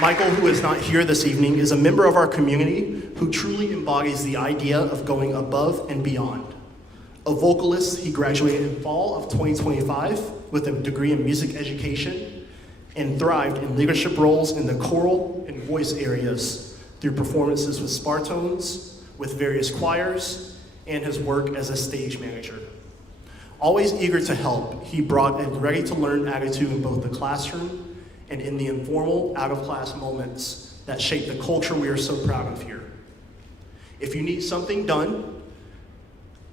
Michael, who is not here this evening, is a member of our community who truly embodies the idea of going above and beyond. A vocalist, he graduated in fall of 2025 with a degree in music education and thrived in leadership roles in the choral and voice areas through performances with Spartones, with various choirs, and his work as a stage manager. Always eager to help, he brought a ready-to-learn attitude in both the classroom and in the informal, out-of-class moments that shape the culture we are so proud of here. If you need something done,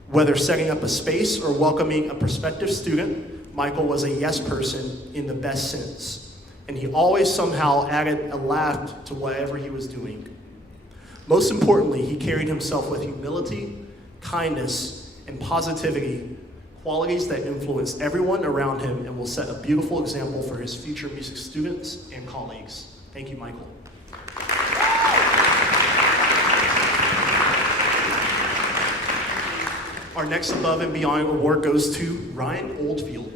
whether setting up a space or welcoming a prospective student, Michael was a yes person in the best sense, and he always somehow added a laugh to whatever he was doing. Most importantly, he carried himself with humility, kindness, and positivity, qualities that influence everyone around him and will set a beautiful example for his future music students and colleagues. Thank you, Michael. Our next Above and Beyond award goes to Ryan Oldfield.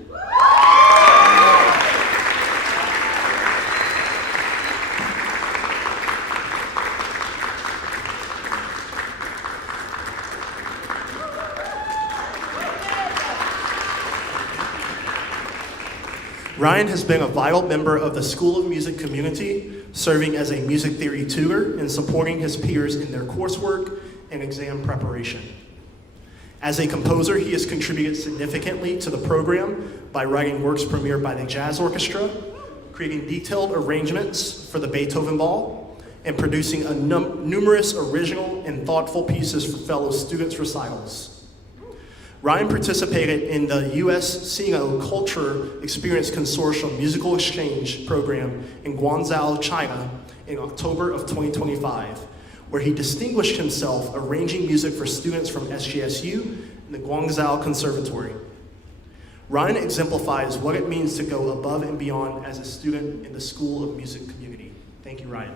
Ryan has been a vital member of the School of Music community, serving as a music theory tutor and supporting his peers in their coursework and exam preparation. As a composer, he has contributed significantly to the program by writing works premiered by the Jazz Orchestra, creating detailed arrangements for the Beethoven Ball, and producing numerous original and thoughtful pieces for fellow students' recitals. Ryan participated in the U.S. Sino Culture Experience Consortium Musical Exchange Program in Guangzhou, China in October of 2025, where he distinguished himself arranging music for students from SJSU and the Guangzhou Conservatory. Ryan exemplifies what it means to go above and beyond as a student in the School of Music community. Thank you, Ryan.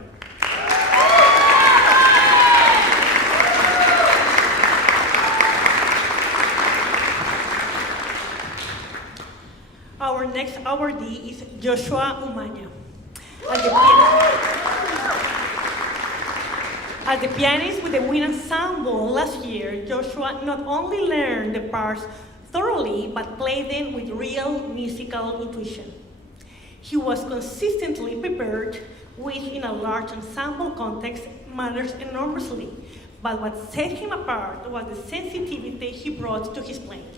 Our next awardee is Joshua Umanya. As the pianist with the Wind Ensemble last year, Joshua not only learned the parts thoroughly, but played them with real musical intuition. He was consistently prepared, which in a large ensemble context matters enormously, but what set him apart was the sensitivity he brought to his playing.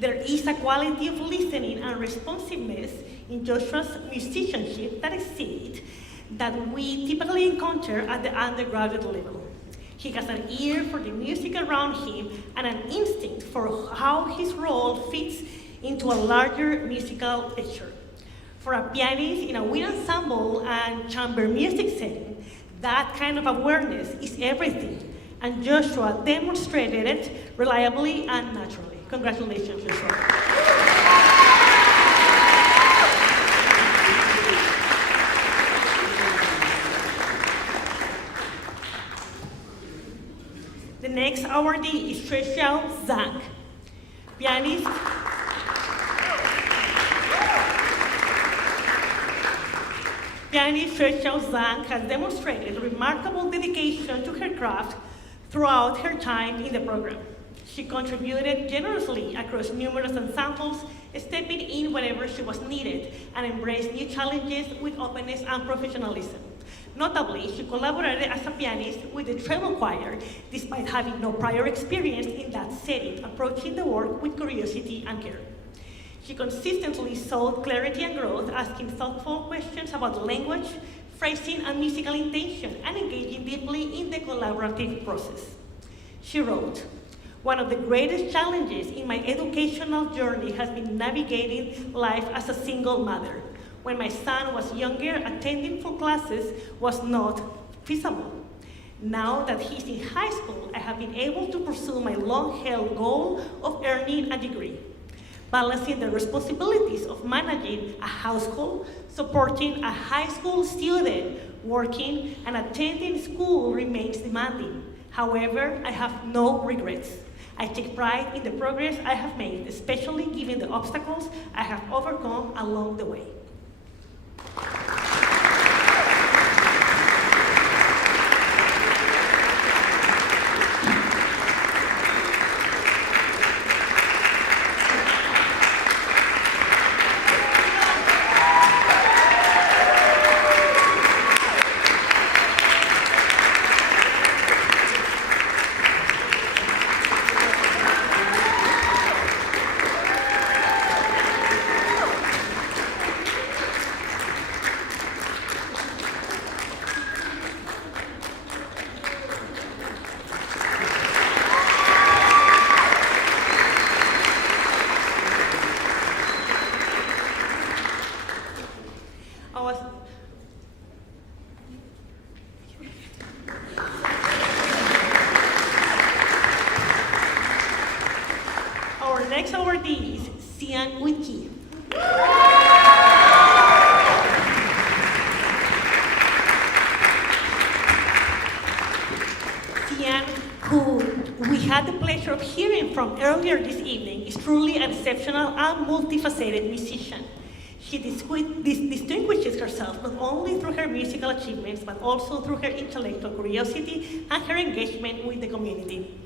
There is a quality of listening and responsiveness in Joshua's musicianship that exceeds that we typically encounter at the undergraduate level. He has an ear for the music around him and an instinct for how his role fits into a larger musical picture. For a pianist in a wind ensemble and chamber music setting, that kind of awareness is everything, and Joshua demonstrated it reliably and naturally. Congratulations, Joshua. The next awardee is Tricia Zhang, pianist. Pianist Tricia Zhang has demonstrated remarkable dedication to her craft throughout her time in the program. She contributed generously across numerous ensembles, stepping in whenever she was needed, and embraced new challenges with openness and professionalism. Notably, she collaborated as a pianist with the treble choir, despite having no prior experience in that setting, approaching the work with curiosity and care. She consistently sought clarity and growth, asking thoughtful questions about language, phrasing, and musical intention, and engaging deeply in the collaborative process. She wrote, "One of the greatest challenges in my educational journey has been navigating life as a single mother. When my son was younger, attending full classes was not feasible. Now that he's in high school, I have been able to pursue my long-held goal of earning a degree. Balancing the responsibilities of managing a household, supporting a high school student, working, and attending school remains demanding. However, I have no regrets. I take pride in the progress I have made, especially given the obstacles I have overcome along the way." next awardee is Sian Wiki. Sian, who we had the pleasure of hearing from earlier this evening, is truly an exceptional and multifaceted musician. She distinguishes herself not only through her musical achievements, but also through her intellectual curiosity and her engagement with the community.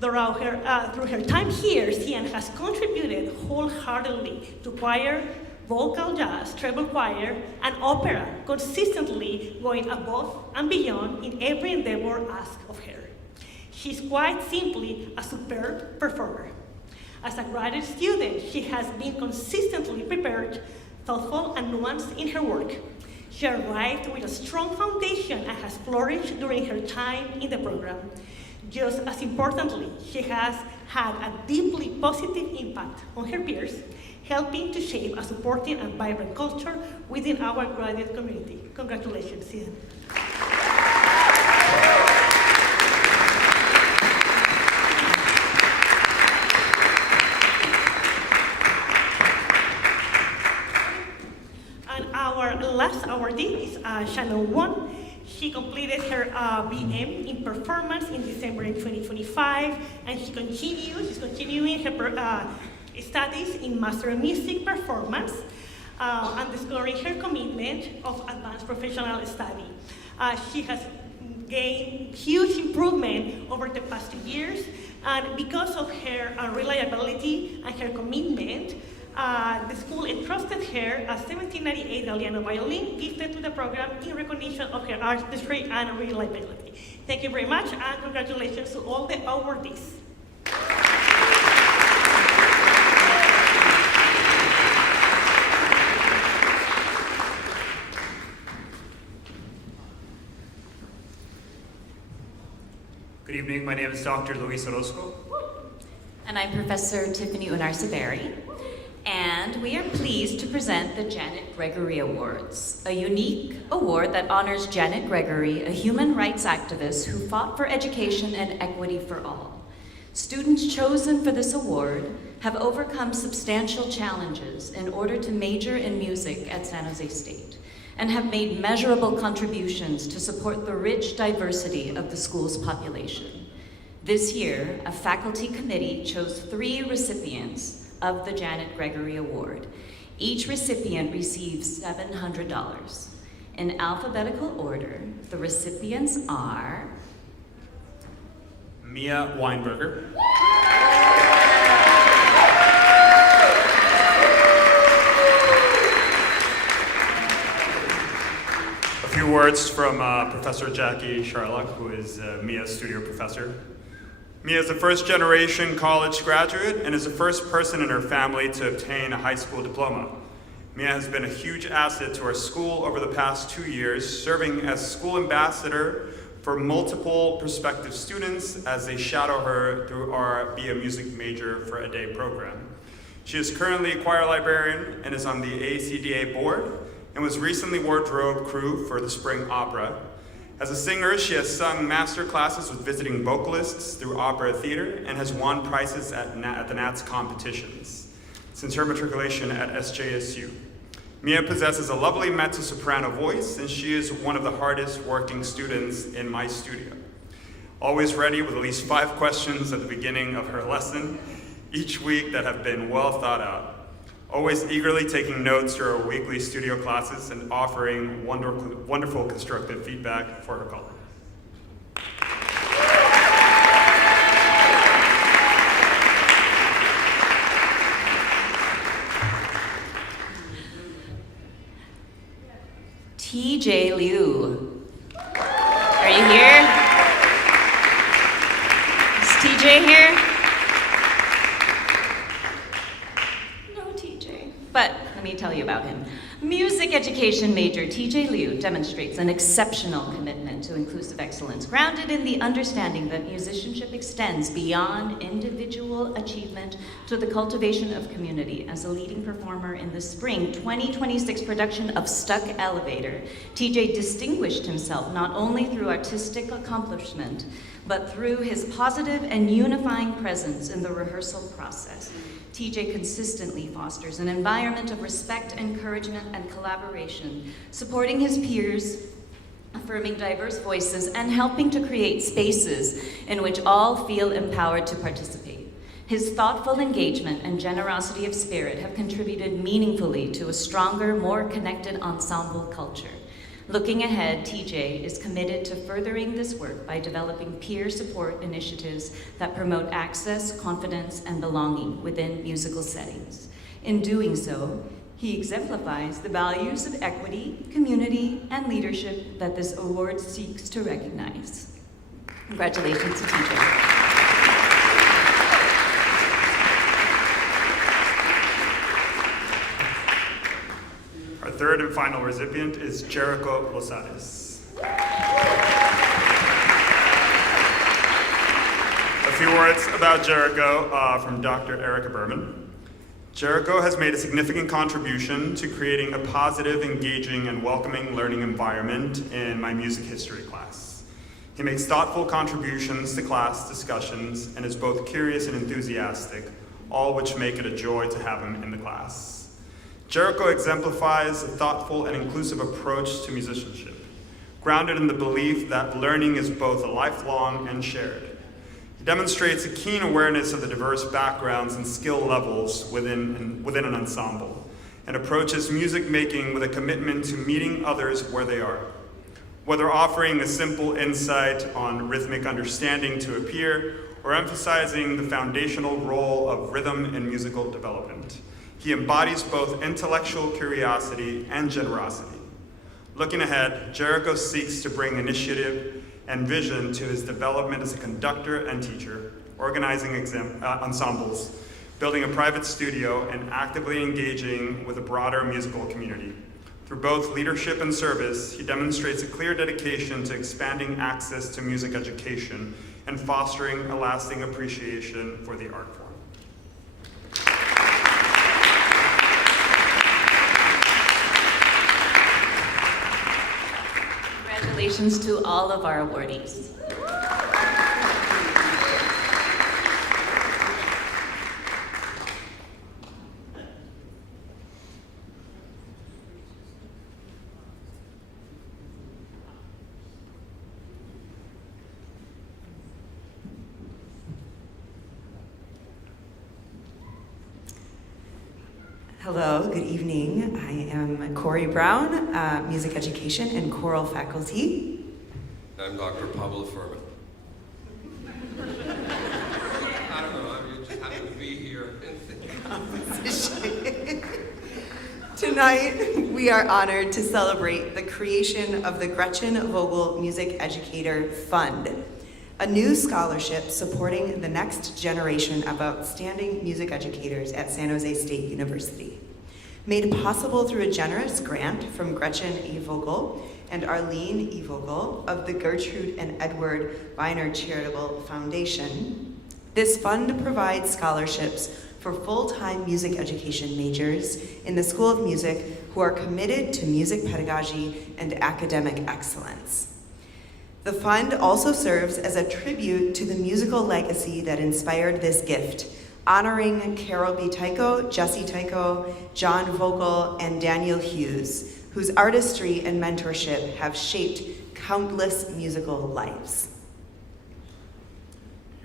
Through her time here, Sian has contributed wholeheartedly to choir, vocal jazz, treble choir, and opera, consistently going above and beyond in every endeavor asked of her. She's quite simply a superb performer. As a graduate student, she has been consistently prepared, thoughtful, and nuanced in her work. She arrived with a strong foundation and has flourished during her time in the program. Just as importantly, she has had a deeply positive impact on her peers, helping to shape a supportive and vibrant culture within our graduate community. Congratulations, Sian. And our last awardee is Shannon Won. She completed her BM in performance in December 2025, and she's continuing her studies in Master of Music Performance, underscoring her commitment of advanced professional study. She has gained huge improvement over the past 2 years, and because of her reliability and her commitment, the school entrusted her a 1798 Galliano violin gifted to the program in recognition of her artistry and reliability. Thank you very much, and congratulations to all the awardees. Good evening, my name is Dr. Luis Orozco. And I'm Professor Tiffany Unarsaberry. And we are pleased to present the Janet Gregory Awards, a unique award that honors Janet Gregory, a human rights activist who fought for education and equity for all. Students chosen for this award have overcome substantial challenges in order to major in music at San Jose State and have made measurable contributions to support the rich diversity of the school's population. This year, a faculty committee chose 3 recipients of the Janet Gregory Award. Each recipient receives $700. In alphabetical order, the recipients are Mia Weinberger. A few words from Professor Jackie Sharlock, who is Mia's studio professor. Mia is a first-generation college graduate and is the first person in her family to obtain a high school diploma. Mia has been a huge asset to our school over the past 2 years, serving as school ambassador for multiple prospective students as they shadow her through our Be a Music Major for a Day program. She is currently a choir librarian and is on the ACDA board and was recently wardrobe crew for the Spring Opera. As a singer, she has sung master classes with visiting vocalists through opera theater and has won prizes at the Nats competitions since her matriculation at SJSU. Mia possesses a lovely mezzo-soprano voice, and she is one of the hardest working students in my studio. Always ready with at least 5 questions at the beginning of her lesson each week that have been well thought out. Always eagerly taking notes through our weekly studio classes and offering wonderful constructive feedback for her colleagues. TJ Liu. Are you here? Is TJ here? No TJ. But let me tell you about him. Music education major TJ Liu demonstrates an exceptional commitment to inclusive excellence, grounded in the understanding that musicianship extends beyond individual achievement to the cultivation of community. As a leading performer in the spring 2026 production of Stuck Elevator, TJ distinguished himself not only through artistic accomplishment, but through his positive and unifying presence in the rehearsal process. TJ consistently fosters an environment of respect, encouragement, and collaboration, supporting his peers, affirming diverse voices, and helping to create spaces in which all feel empowered to participate. His thoughtful engagement and generosity of spirit have contributed meaningfully to a stronger, more connected ensemble culture. Looking ahead, TJ is committed to furthering this work by developing peer support initiatives that promote access, confidence, and belonging within musical settings. In doing so, he exemplifies the values of equity, community, and leadership that this award seeks to recognize. Congratulations to TJ. Our third and final recipient is Jericho Losades. A few words about Jericho from Dr. Erica Berman. Jericho has made a significant contribution to creating a positive, engaging, and welcoming learning environment in my music history class. He makes thoughtful contributions to class discussions and is both curious and enthusiastic, all which make it a joy to have him in the class. Jericho exemplifies a thoughtful and inclusive approach to musicianship, grounded in the belief that learning is both lifelong and shared. He demonstrates a keen awareness of the diverse backgrounds and skill levels within an ensemble, and approaches music making with a commitment to meeting others where they are. Whether offering a simple insight on rhythmic understanding to a peer, or emphasizing the foundational role of rhythm in musical development, he embodies both intellectual curiosity and generosity. Looking ahead, Jericho seeks to bring initiative and vision to his development as a conductor and teacher, organizing ensembles, building a private studio, and actively engaging with a broader musical community. Through both leadership and service, he demonstrates a clear dedication to expanding access to music education and fostering a lasting appreciation for the art form. Congratulations to all of our awardees. Hello, good evening. I am Corey Brown, music education and choral faculty. I'm Dr. Pablo Furman. I don't know, I'm just happy to be here. Tonight, we are honored to celebrate the creation of the Gretchen Vogel Music Educator Fund, a new scholarship supporting the next generation of outstanding music educators at San Jose State University. Made possible through a generous grant from Gretchen E. Vogel and Arlene E. Vogel of the Gertrude and Edward Weiner Charitable Foundation, this fund provides scholarships for full-time music education majors in the School of Music who are committed to music pedagogy and academic excellence. The fund also serves as a tribute to the musical legacy that inspired this gift, honoring Carol B. Tycho, Jesse Tycho, John Vogel, and Daniel Hughes, whose artistry and mentorship have shaped countless musical lives.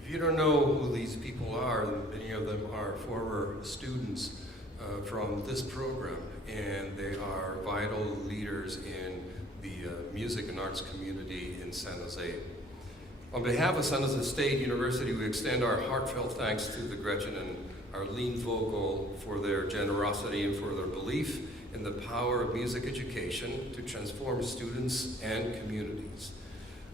If you don't know who these people are, many of them are former students from this program, and they are vital leaders in the music and arts community in San Jose. On behalf of San Jose State University, we extend our heartfelt thanks to the Gretchen and Arlene Vogel for their generosity and for their belief in the power of music education to transform students and communities.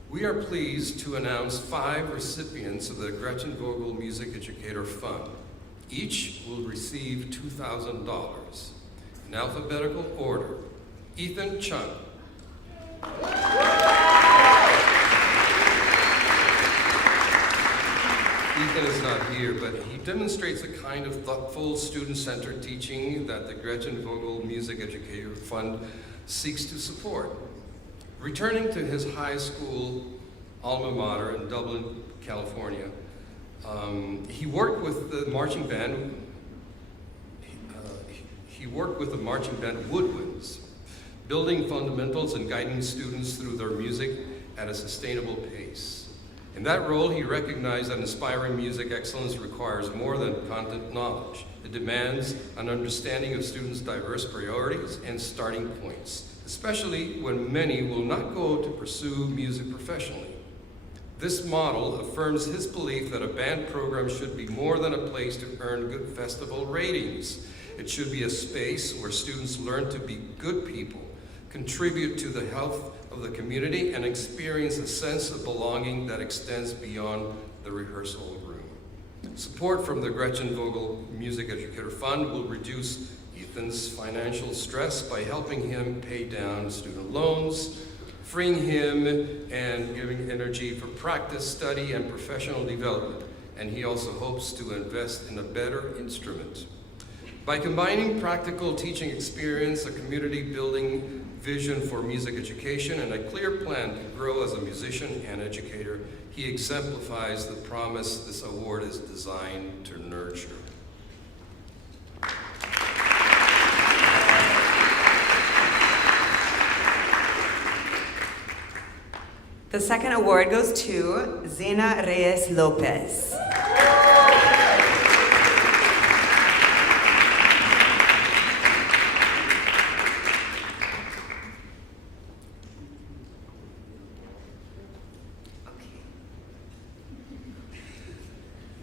We are pleased to announce 5 recipients of the Gretchen Vogel Music Educator Fund. Each will receive $2,000. In alphabetical order, Ethan Chung. Ethan is not here, but he demonstrates the kind of thoughtful, student-centered teaching that the Gretchen Vogel Music Educator Fund seeks to support. Returning to his high school alma mater in Dublin, California, he worked with the marching band. He worked with the marching band Woodwinds, building fundamentals and guiding students through their music at a sustainable pace. In that role, he recognized that inspiring music excellence requires more than content knowledge. It demands an understanding of students' diverse priorities and starting points, especially when many will not go to pursue music professionally. This model affirms his belief that a band program should be more than a place to earn good festival ratings. It should be a space where students learn to be good people, contribute to the health of the community, and experience a sense of belonging that extends beyond the rehearsal room. Support from the Gretchen Vogel Music Educator Fund will reduce Ethan's financial stress by helping him pay down student loans, freeing him and giving energy for practice, study, and professional development. And he also hopes to invest in a better instrument. By combining practical teaching experience, a community-building vision for music education, and a clear plan to grow as a musician and educator, he exemplifies the promise this award is designed to nurture. The second award goes to Zena Reyes Lopez.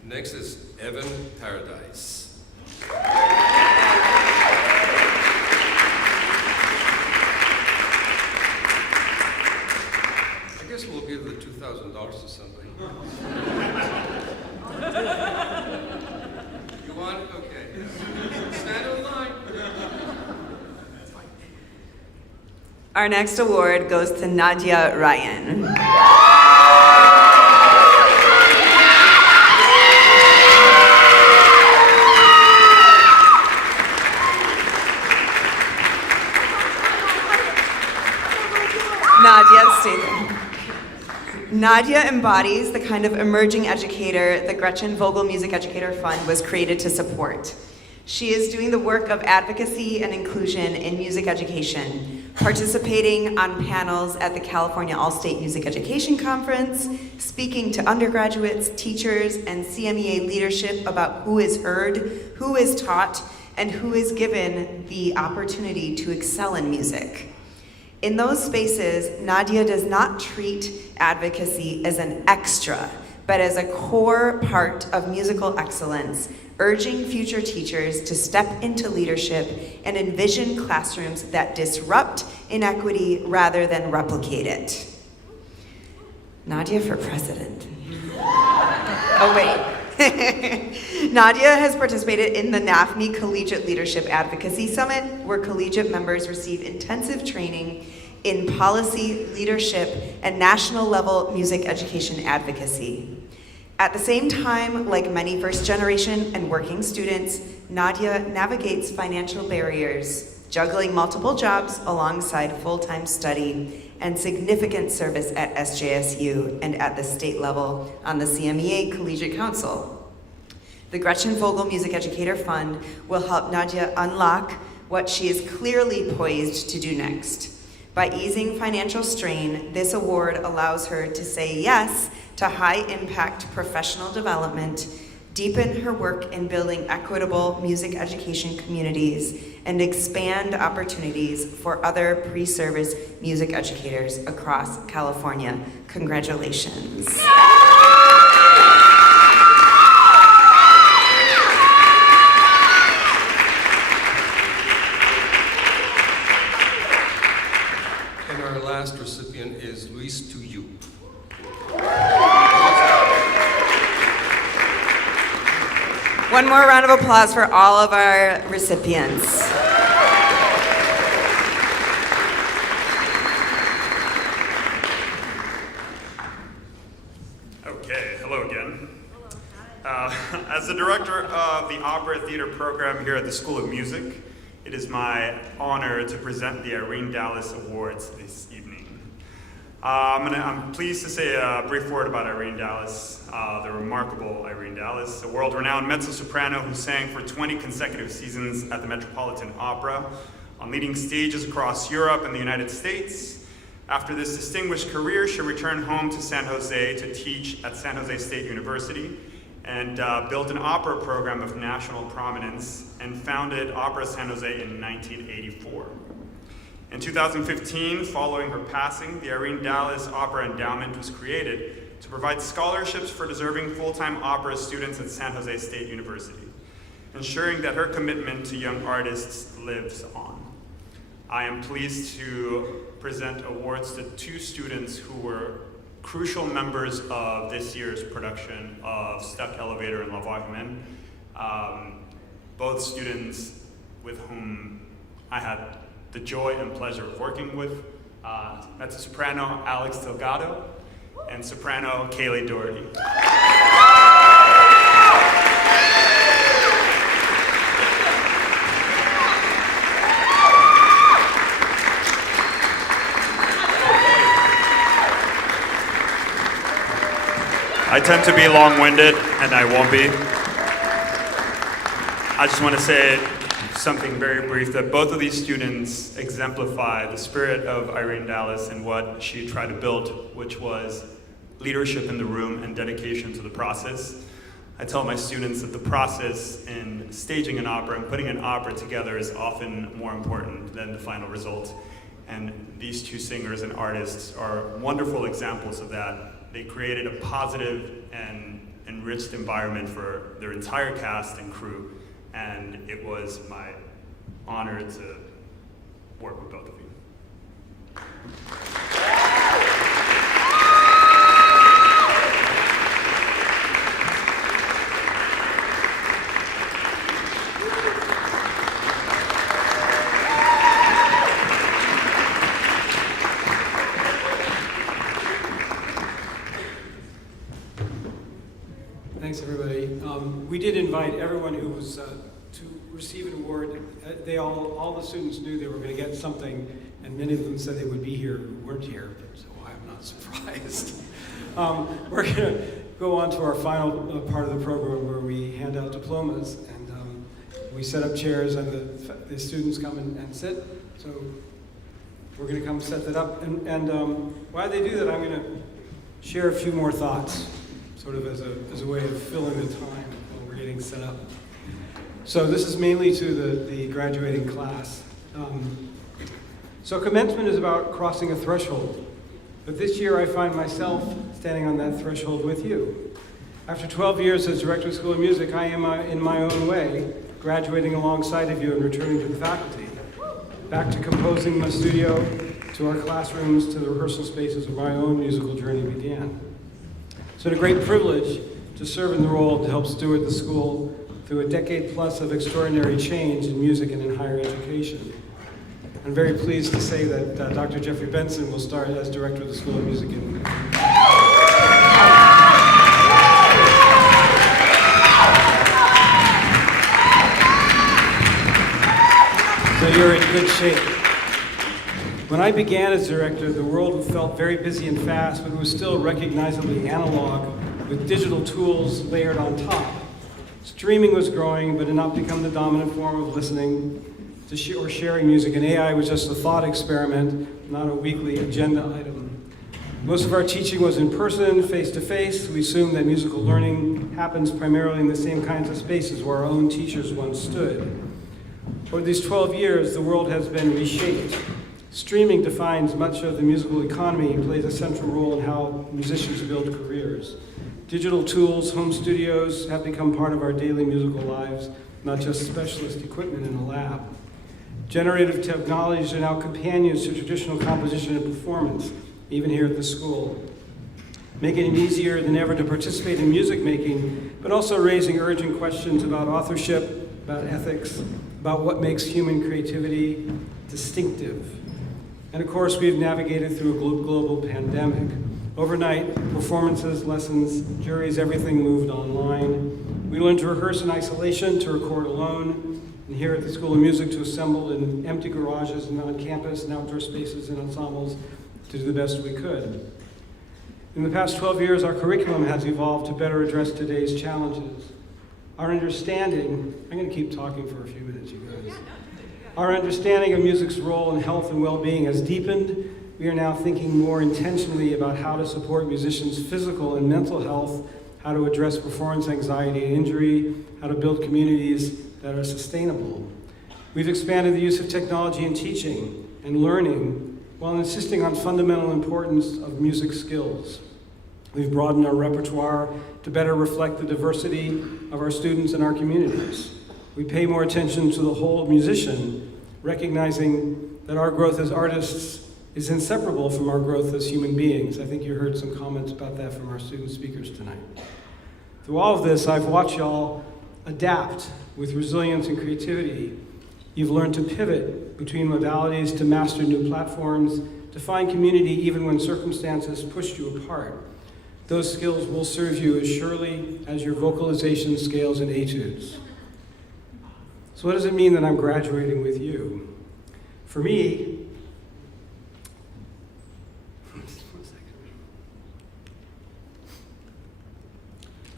Next is Evan Paradise. I guess we'll give the $2,000 to somebody. You want it? Okay. Stand in line. Our next award goes to Nadia Ryan. Nadia embodies the kind of emerging educator the Gretchen Vogel Music Educator Fund was created to support. She is doing the work of advocacy and inclusion in music education, participating on panels at the California All-State Music Education Conference, speaking to undergraduates, teachers, and CMEA leadership about who is heard, who is taught, and who is given the opportunity to excel in music. In those spaces, Nadia does not treat advocacy as an extra, but as a core part of musical excellence, urging future teachers to step into leadership and envision classrooms that disrupt inequity rather than replicate it. Nadia for president. Oh, wait. Nadia has participated in the NAFME Collegiate Leadership Advocacy Summit, where collegiate members receive intensive training in policy, leadership, and national-level music education advocacy. At the same time, like many first-generation and working students, Nadia navigates financial barriers, juggling multiple jobs alongside full-time study and significant service at SJSU and at the state level on the CMEA Collegiate Council. The Gretchen Vogel Music Educator Fund will help Nadia unlock what she is clearly poised to do next. By easing financial strain, this award allows her to say yes to high-impact professional development, deepen her work in building equitable music education communities, and expand opportunities for other pre-service music educators across California. Congratulations. And our last recipient is Luis Tuyu. One more round of applause for all of our recipients. Okay, hello again. As the director of the Opera Theater program here at the School of Music, it is my honor to present the Irene Dallas Awards this evening. I'm pleased to say a brief word about Irene Dallas, the remarkable Irene Dallas, a world-renowned mezzo-soprano who sang for 20 consecutive seasons at the Metropolitan Opera, on leading stages across Europe and the United States. After this distinguished career, she returned home to San Jose to teach at San Jose State University and built an opera program of national prominence and founded Opera San Jose in 1984. In 2015, following her passing, the Irene Dallas Opera Endowment was created to provide scholarships for deserving full-time opera students at San Jose State University, ensuring that her commitment to young artists lives on. I am pleased to present awards to two students who were crucial members of this year's production of Stuck Elevator and La Voix Humaine. Both students with whom I had the joy and pleasure of working with, mezzo-soprano Alex Delgado and soprano Kaylee Doherty. I tend to be long-winded, and I won't be. I just want to say something very brief, that both of these students exemplify the spirit of Irene Dallas and what she tried to build, which was leadership in the room and dedication to the process. I tell my students that the process in staging an opera and putting an opera together is often more important than the final result. And these two singers and artists are wonderful examples of that. They created a positive and enriched environment for their entire cast and crew, and it was my honor to work with both of you. Thanks, everybody. We did invite everyone who was to receive an award. All the students knew they were going to get something, and many of them said they would be here who weren't here, so I'm not surprised. We're going to go on to our final part of the program where we hand out diplomas, and we set up chairs, and the students come and sit. So we're going to come set that up, and while they do that, I'm going to share a few more thoughts, sort of as a way of filling the time while we're getting set up. So this is mainly to the graduating class. So commencement is about crossing a threshold, but this year I find myself standing on that threshold with you. After 12 years as director of School of Music, I am in my own way graduating alongside of you and returning to the faculty. Back to composing my studio, to our classrooms, to the rehearsal spaces where my own musical journey began. So it's a great privilege to serve in the role to help steward the school through a decade plus of extraordinary change in music and in higher education. I'm very pleased to say that Dr. Jeffrey Benson will start as director of the School of Music in So you're in good shape. When I began as director, the world felt very busy and fast, but it was still recognizably analog with digital tools layered on top. Streaming was growing, but had not become the dominant form of listening to or sharing music, and AI was just a thought experiment, not a weekly agenda item. Most of our teaching was in person, face-to-face. We assumed that musical learning happens primarily in the same kinds of spaces where our own teachers once stood. Over these 12 years, the world has been reshaped. Streaming defines much of the musical economy and plays a central role in how musicians build careers. Digital tools, home studios have become part of our daily musical lives, not just specialist equipment in a lab. Generative technologies are now companions to traditional composition and performance, even here at the school, making it easier than ever to participate in music making, but also raising urgent questions about authorship, about ethics, about what makes human creativity distinctive. And of course, we've navigated through a global pandemic. Overnight, performances, lessons, juries, everything moved online. We learn to rehearse in isolation, to record alone, and here at the School of Music to assemble in empty garages and on campus and outdoor spaces and ensembles to do the best we could. In the past 12 years, our curriculum has evolved to better address today's challenges. Our understanding, I'm going to keep talking for a few minutes, you guys. Our understanding of music's role in health and well-being has deepened. We are now thinking more intentionally about how to support musicians' physical and mental health, how to address performance anxiety and injury, how to build communities that are sustainable. We've expanded the use of technology in teaching and learning while insisting on fundamental importance of music skills. We've broadened our repertoire to better reflect the diversity of our students and our communities. We pay more attention to the whole musician, recognizing that our growth as artists is inseparable from our growth as human beings. I think you heard some comments about that from our student speakers tonight. Through all of this, I've watched y'all adapt with resilience and creativity. You've learned to pivot between modalities to master new platforms, to find community even when circumstances pushed you apart. Those skills will serve you as surely as your vocalization scales and etudes. So what does it mean that I'm graduating with you? For me,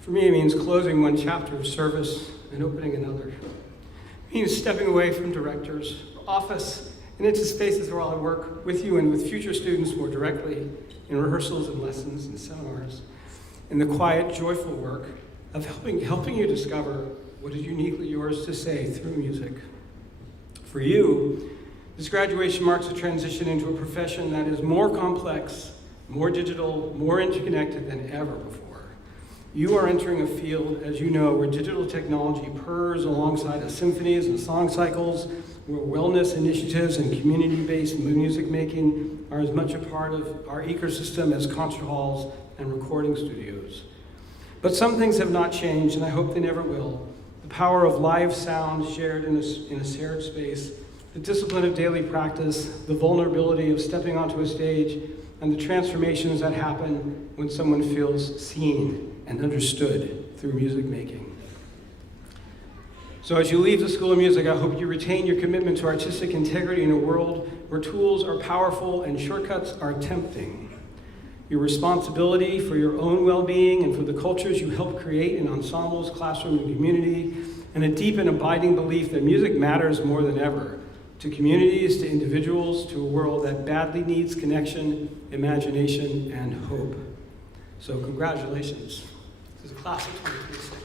it means closing one chapter of service and opening another. It means stepping away from director's office and into spaces where I'll work with you and with future students more directly in rehearsals and lessons and seminars, in the quiet, joyful work of helping you discover what is uniquely yours to say through music. For you, this graduation marks a transition into a profession that is more complex, more digital, more interconnected than ever before. You are entering a field, as you know, where digital technology purrs alongside of symphonies and song cycles, where wellness initiatives and community-based music making are as much a part of our ecosystem as concert halls and recording studios. But some things have not changed, and I hope they never will. The power of live sound shared in a shared space, the discipline of daily practice, the vulnerability of stepping onto a stage, and the transformations that happen when someone feels seen and understood through music making. So as you leave the School of Music, I hope you retain your commitment to artistic integrity in a world where tools are powerful and shortcuts are tempting. Your responsibility for your own well-being and for the cultures you help create in ensembles, classroom, and community, and a deep and abiding belief that music matters more than ever, to communities, to individuals, to a world that badly needs connection, imagination, and hope. So congratulations. This is a class of 2026.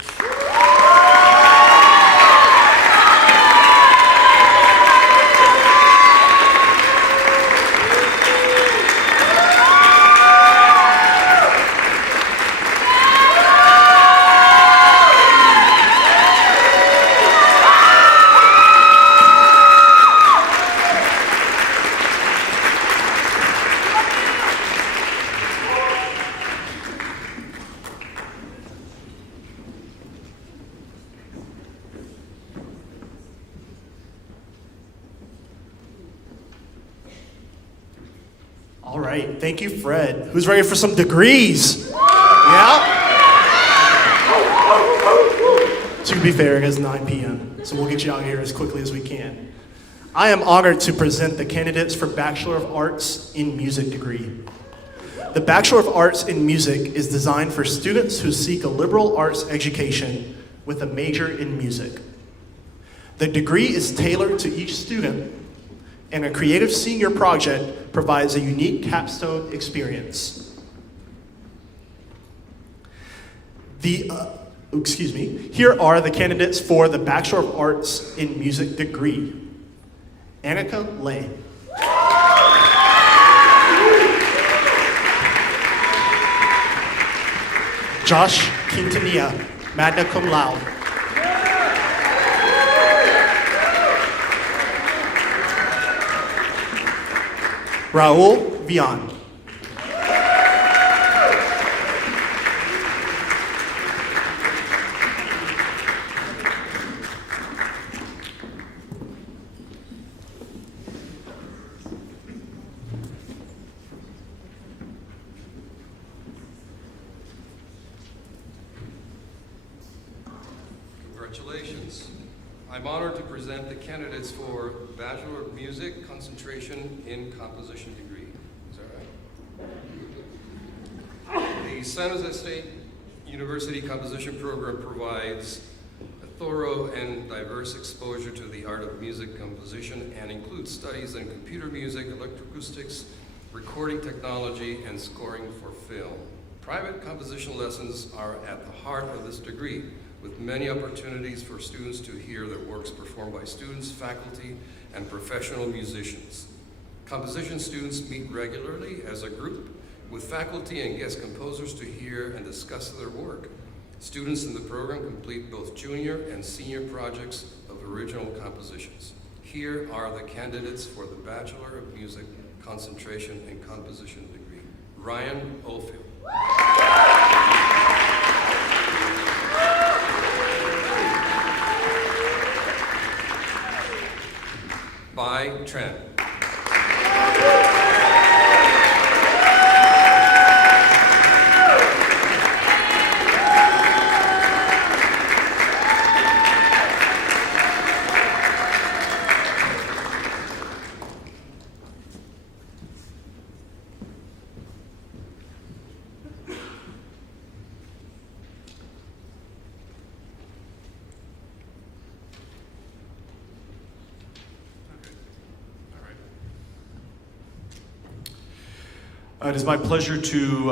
All right, thank you, Fred. Who's ready for some degrees? Yeah? To be fair, it is 9 p.m., so we'll get you out here as quickly as we can. I am honored to present the candidates for Bachelor of Arts in Music degree. The Bachelor of Arts in Music is designed for students who seek a liberal arts education with a major in music. The degree is tailored to each student, and a creative senior project provides a unique capstone experience. Here are the candidates for the Bachelor of Arts in Music degree. Annika Lay. Josh Quintanilla, magna cum laude. Raul Vian. Congratulations. I'm honored to present the candidates for Bachelor of Music, Concentration in Composition degree. Is that right? The San Jose State University Composition Program provides a thorough and diverse exposure to the art of music composition and includes studies in computer music, electroacoustics, recording technology, and scoring for film. Private composition lessons are at the heart of this degree, with many opportunities for students to hear their works performed by students, faculty, and professional musicians. Composition students meet regularly as a group with faculty and guest composers to hear and discuss their work. Students in the program complete both junior and senior projects of original compositions. Here are the candidates for the Bachelor of Music Concentration in Composition degree. Ryan Oldfield. Bai Tran. It is my pleasure to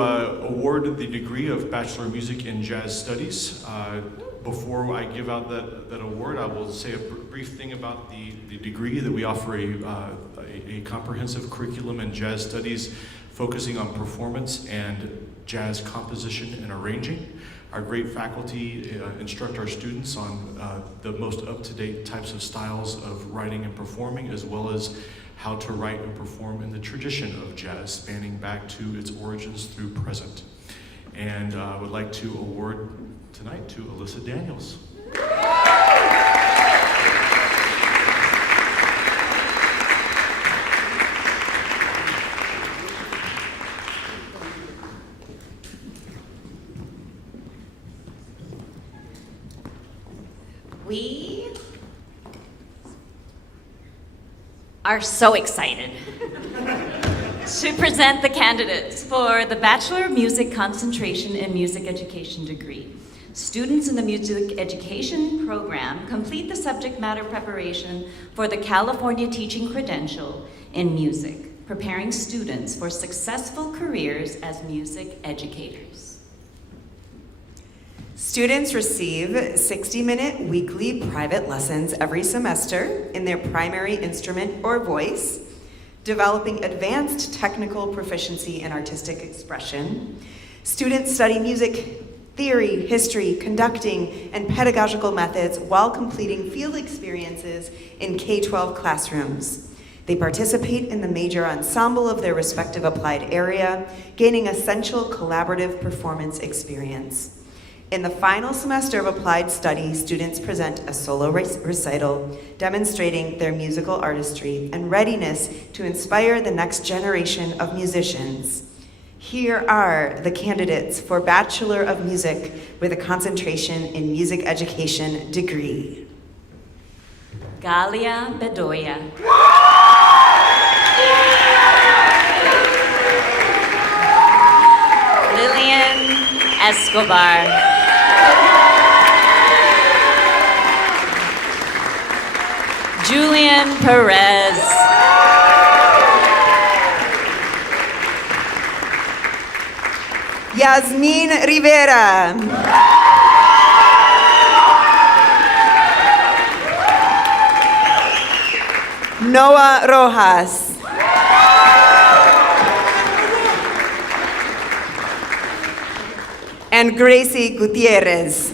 award the degree of Bachelor of Music in Jazz Studies. Before I give out that award, I will say a brief thing about the degree that we offer a comprehensive curriculum in jazz studies focusing on performance and jazz composition and arranging. Our great faculty instruct our students on the most up-to-date types of styles of writing and performing, as well as how to write and perform in the tradition of jazz, spanning back to its origins through present. And I would like to award tonight to Alyssa Daniels. We are so excited to present the candidates for the Bachelor of Music Concentration in Music Education degree. Students in the Music Education program complete the subject matter preparation for the California Teaching Credential in Music, preparing students for successful careers as music educators. Students receive 60-minute weekly private lessons every semester in their primary instrument or voice, developing advanced technical proficiency in artistic expression. Students study music theory, history, conducting, and pedagogical methods while completing field experiences in K-12 classrooms. They participate in the major ensemble of their respective applied area, gaining essential collaborative performance experience. In the final semester of applied study, students present a solo recital demonstrating their musical artistry and readiness to inspire the next generation of musicians. Here are the candidates for Bachelor of Music with a concentration in music education degree. Galia Bedoya. Lillian Escobar. Julian Perez. Yasmin Rivera. Noah Rojas. And Gracie Gutierrez.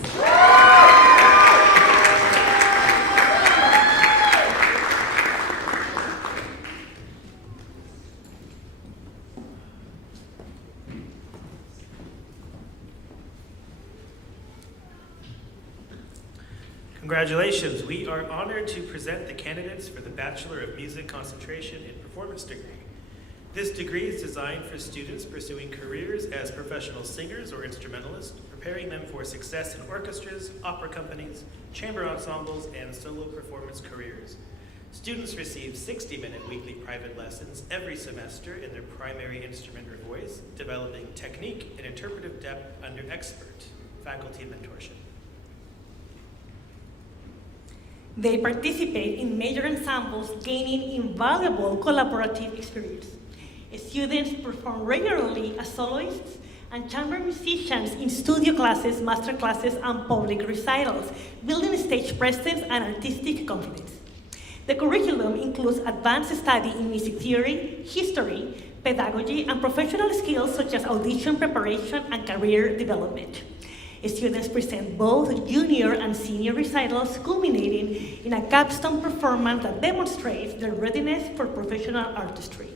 Congratulations. We are honored to present the candidates for the Bachelor of Music Concentration in Performance degree. This degree is designed for students pursuing careers as professional singers or instrumentalists, preparing them for success in orchestras, opera companies, chamber ensembles, and solo performance careers. Students receive 60-minute weekly private lessons every semester in their primary instrument or voice, developing technique and interpretive depth under expert faculty mentorship. They participate in major ensembles, gaining invaluable collaborative experience. Students perform regularly as soloists and chamber musicians in studio classes, master classes, and public recitals, building stage presence and artistic confidence. The curriculum includes advanced study in music theory, history, pedagogy, and professional skills such as audition preparation and career development. Students present both junior and senior recitals, culminating in a capstone performance that demonstrates their readiness for professional artistry.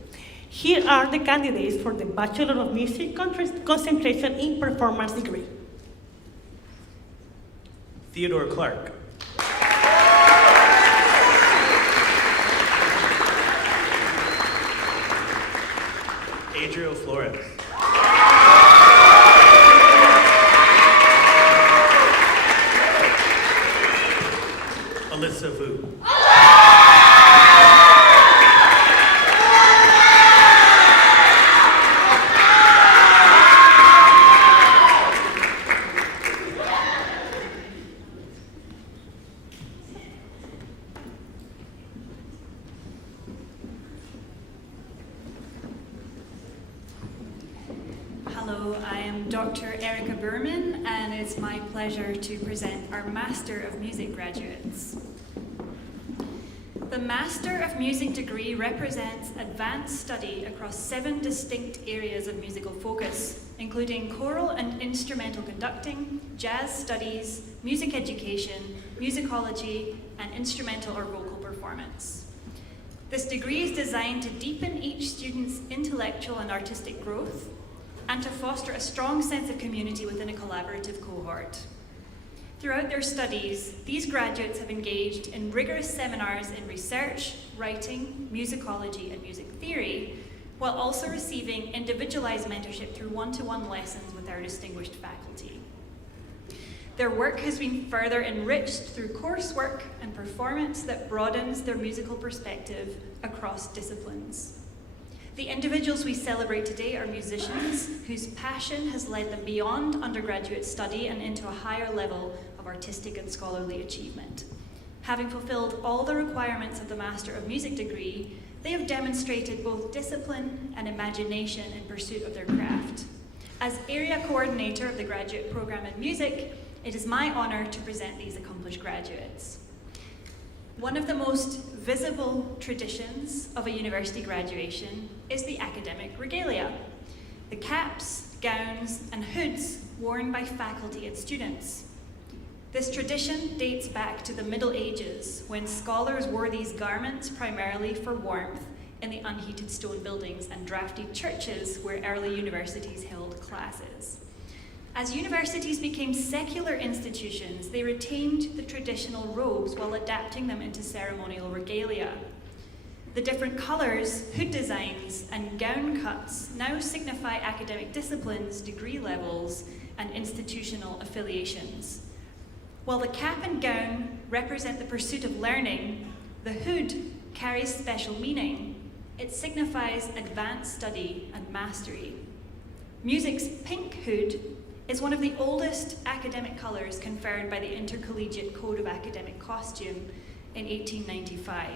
Here are the candidates for the Bachelor of Music concentration in performance degree. Theodore Clark. Adriel Flores. Alyssa Vu. Hello, I am Dr. Erica Burman, and it's my pleasure to present our Master of Music graduates. The Master of Music degree represents advanced study across 7 distinct areas of musical focus, including choral and instrumental conducting, jazz studies, music education, musicology, and instrumental or vocal performance. This degree is designed to deepen each student's intellectual and artistic growth, and to foster a strong sense of community within a collaborative cohort. Throughout their studies, these graduates have engaged in rigorous seminars in research, writing, musicology, and music theory, while also receiving individualized mentorship through one-to-one lessons with our distinguished faculty. Their work has been further enriched through coursework and performance that broadens their musical perspective across disciplines. The individuals we celebrate today are musicians whose passion has led them beyond undergraduate study and into a higher level of artistic and scholarly achievement. Having fulfilled all the requirements of the Master of Music degree, they have demonstrated both discipline and imagination in pursuit of their craft. As area coordinator of the graduate program in music, it is my honor to present these accomplished graduates. One of the most visible traditions of a university graduation is the academic regalia, the caps, gowns, and hoods worn by faculty and students. This tradition dates back to the Middle Ages, when scholars wore these garments primarily for warmth in the unheated stone buildings and drafty churches where early universities held classes. As universities became secular institutions, they retained the traditional robes while adapting them into ceremonial regalia. The different colors, hood designs, and gown cuts now signify academic disciplines, degree levels, and institutional affiliations. While the cap and gown represent the pursuit of learning, the hood carries special meaning. It signifies advanced study and mastery. Music's pink hood is one of the oldest academic colors conferred by the Intercollegiate Code of Academic Costume in 1895.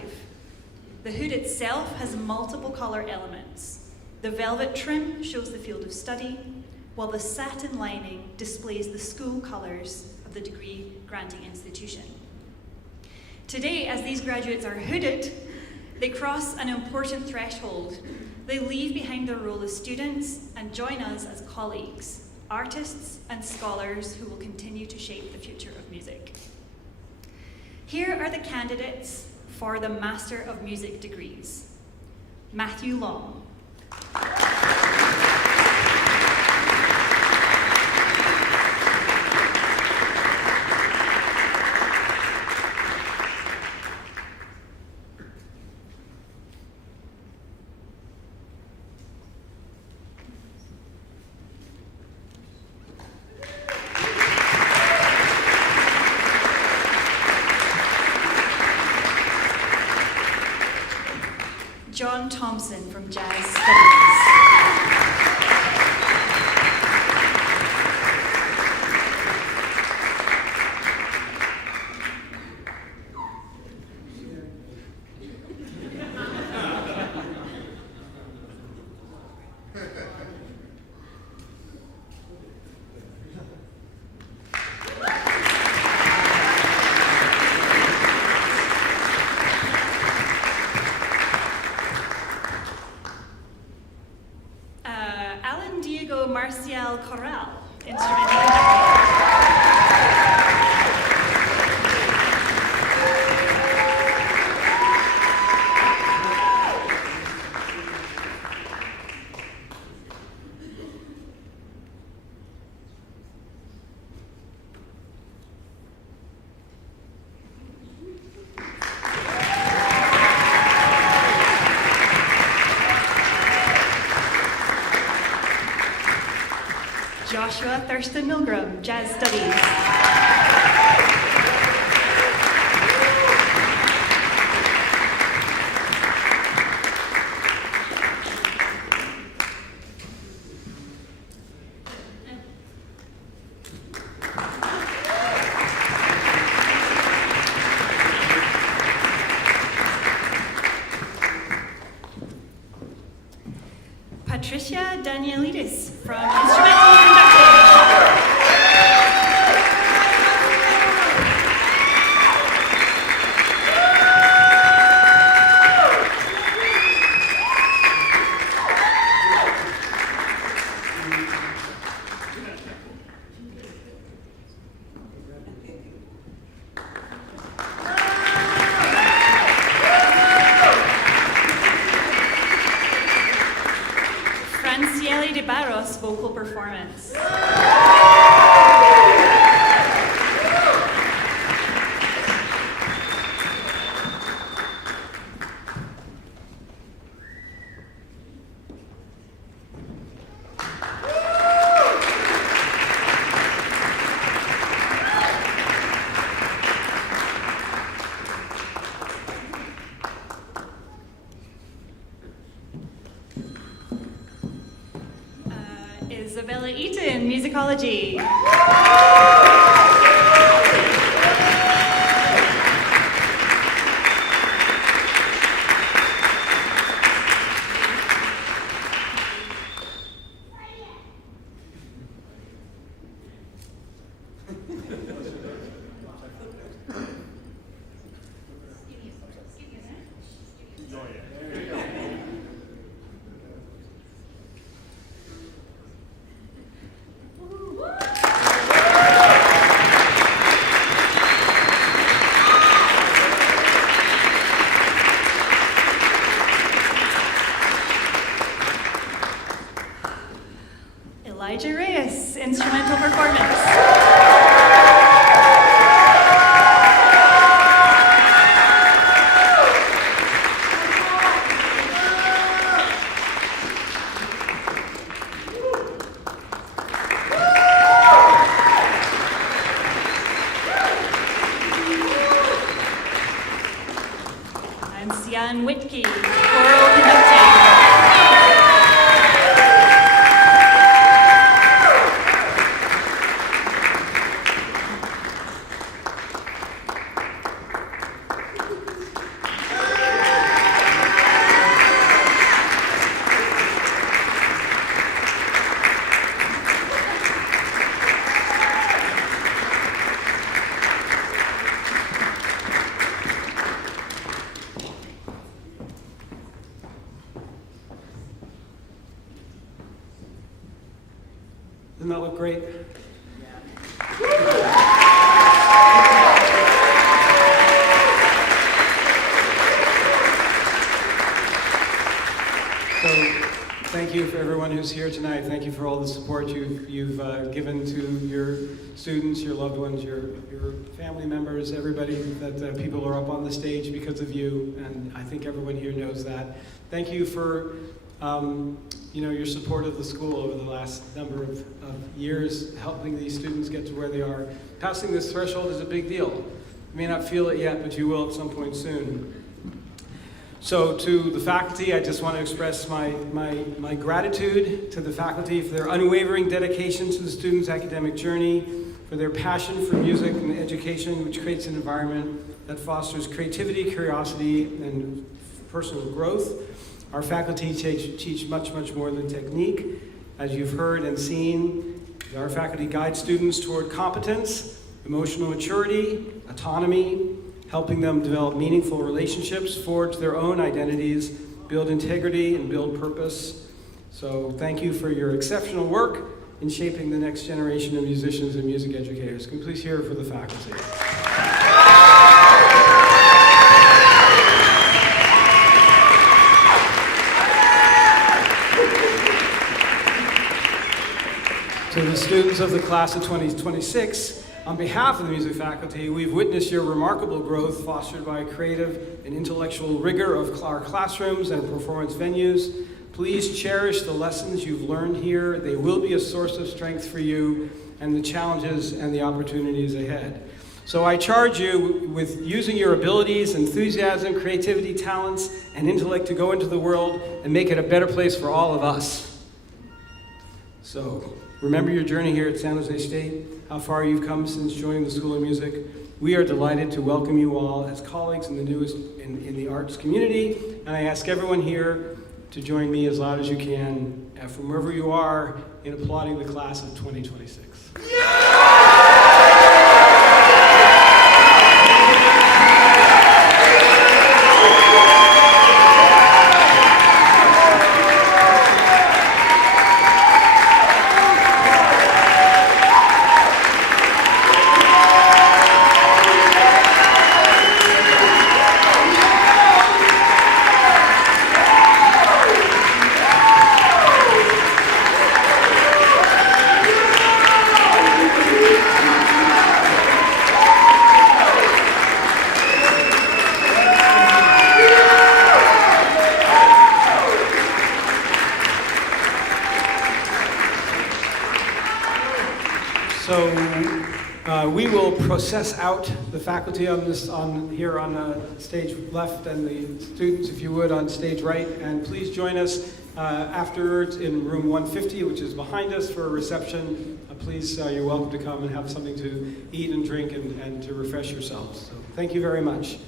The hood itself has multiple color elements. The velvet trim shows the field of study, while the satin lining displays the school colors of the degree-granting institution. Today, as these graduates are hooded, they cross an important threshold. They leave behind their role as students and join us as colleagues, artists and scholars who will continue to shape the future of music. Here are the candidates for the Master of Music degrees. Matthew Long. John Thompson from Jazz Studies. Marcial Corral, instrumental conductor. Joshua Thurston Milgram, Jazz Studies. Patricia Danielidis from Instrumental Conducting. Franciele de Barros, vocal performance. Isabella Eaton, musicology. Elijah Reyes, instrumental performance. And Sian Whitkey, choral conducting. Doesn't that look great? So, thank you for everyone who's here tonight. Thank you for all the support you've given to your students, your loved ones, your family members, everybody. That people are up on the stage because of you, and I think everyone here knows that. Thank you for your support of the school over the last number of years, helping these students get to where they are. Passing this threshold is a big deal. You may not feel it yet, but you will at some point soon. So to the faculty, I just want to express my gratitude to the faculty for their unwavering dedication to the students' academic journey, for their passion for music and education, which creates an environment that fosters creativity, curiosity, and personal growth. Our faculty teach much, much more than technique. As you've heard and seen, our faculty guide students toward competence, emotional maturity, autonomy, helping them develop meaningful relationships, forge their own identities, build integrity, and build purpose. So thank you for your exceptional work in shaping the next generation of musicians and music educators. Can you please hear it for the faculty? To the students of the class of 2026, on behalf of the music faculty, we've witnessed your remarkable growth fostered by creative and intellectual rigor of our classrooms and performance venues. Please cherish the lessons you've learned here. They will be a source of strength for you and the challenges and the opportunities ahead. So I charge you with using your abilities, enthusiasm, creativity, talents, and intellect to go into the world and make it a better place for all of us. So remember your journey here at San Jose State, how far you've come since joining the School of Music. We are delighted to welcome you all as colleagues in the newest in the arts community, and I ask everyone here to join me as loud as you can from wherever you are in applauding the class of 2026. We will process out the faculty on here on the stage left and the students, if you would, on stage right. And please join us afterwards in room 150, which is behind us, for a reception. Please, you're welcome to come and have something to eat and drink and to refresh yourselves. So thank you very much.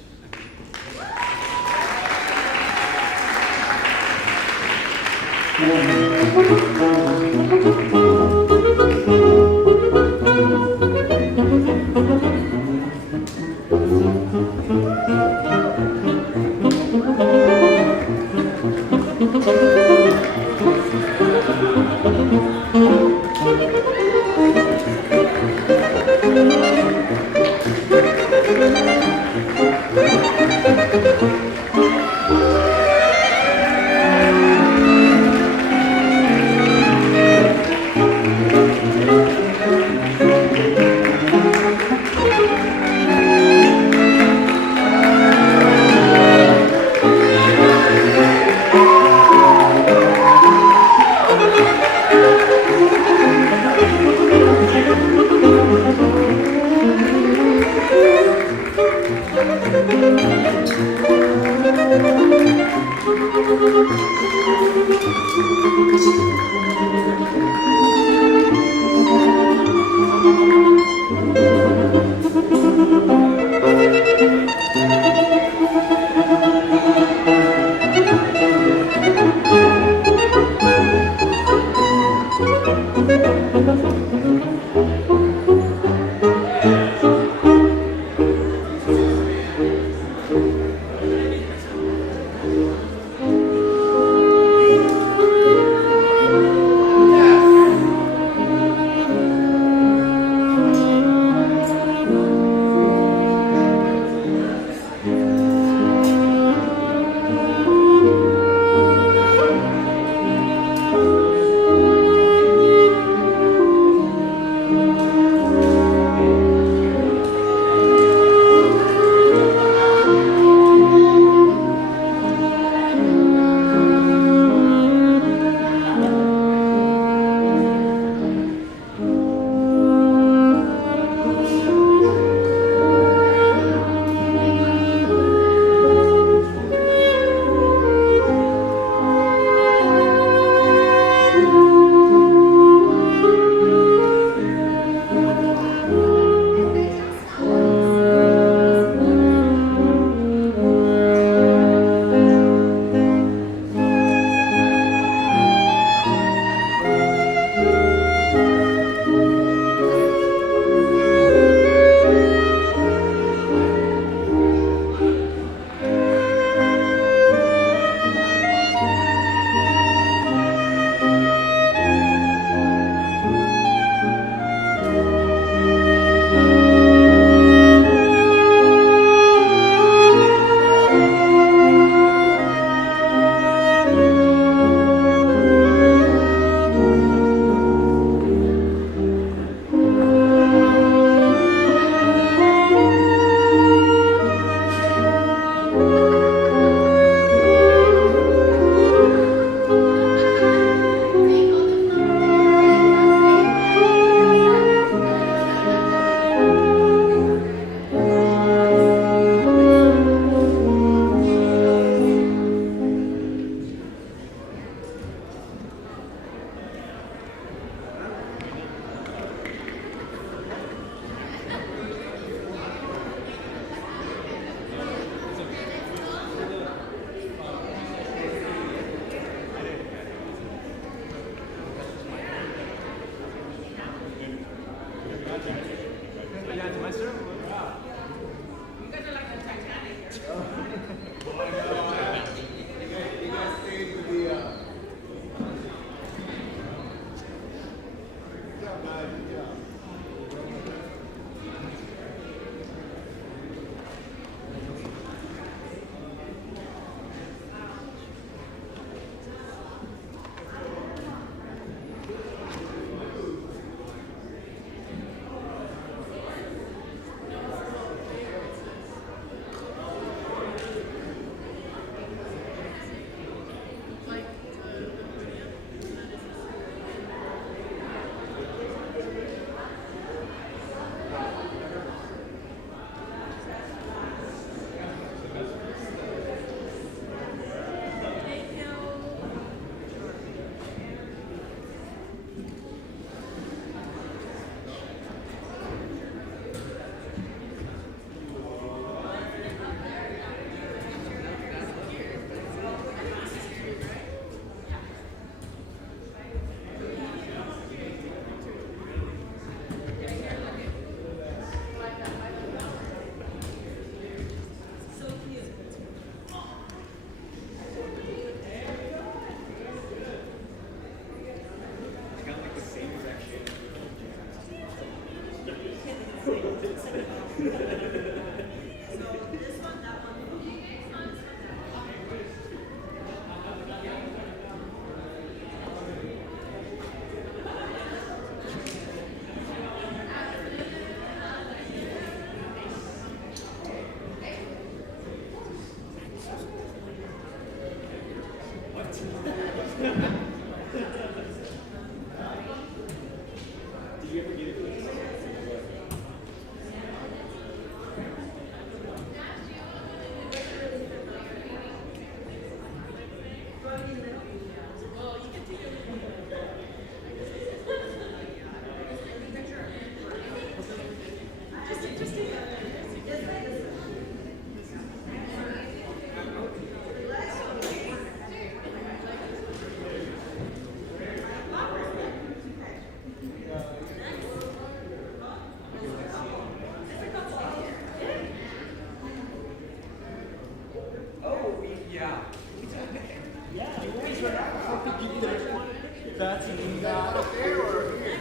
that's you got up there or here?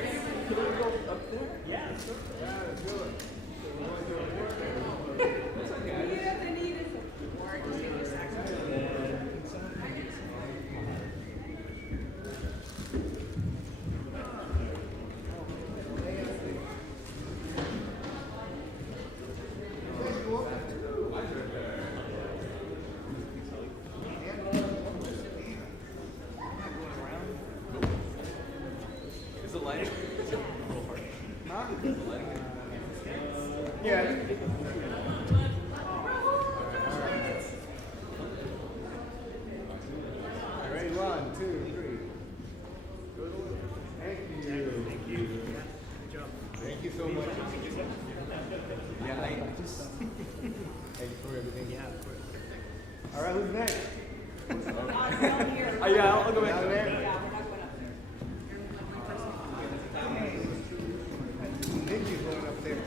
Can we go up there? Yeah, sure. Yeah, let's do it. That's okay. Is it lighting? Is it a little hard? Huh? Is it lighting? Yeah. All right, ready? 1, 2, 3. Thank you. Thank you. Good job. Thank you so much. Yeah, I just thank you for everything. Yeah, of course. All right, who's next? Yeah, I'll go back there. Yeah, we're not going up there. Thank you going up there.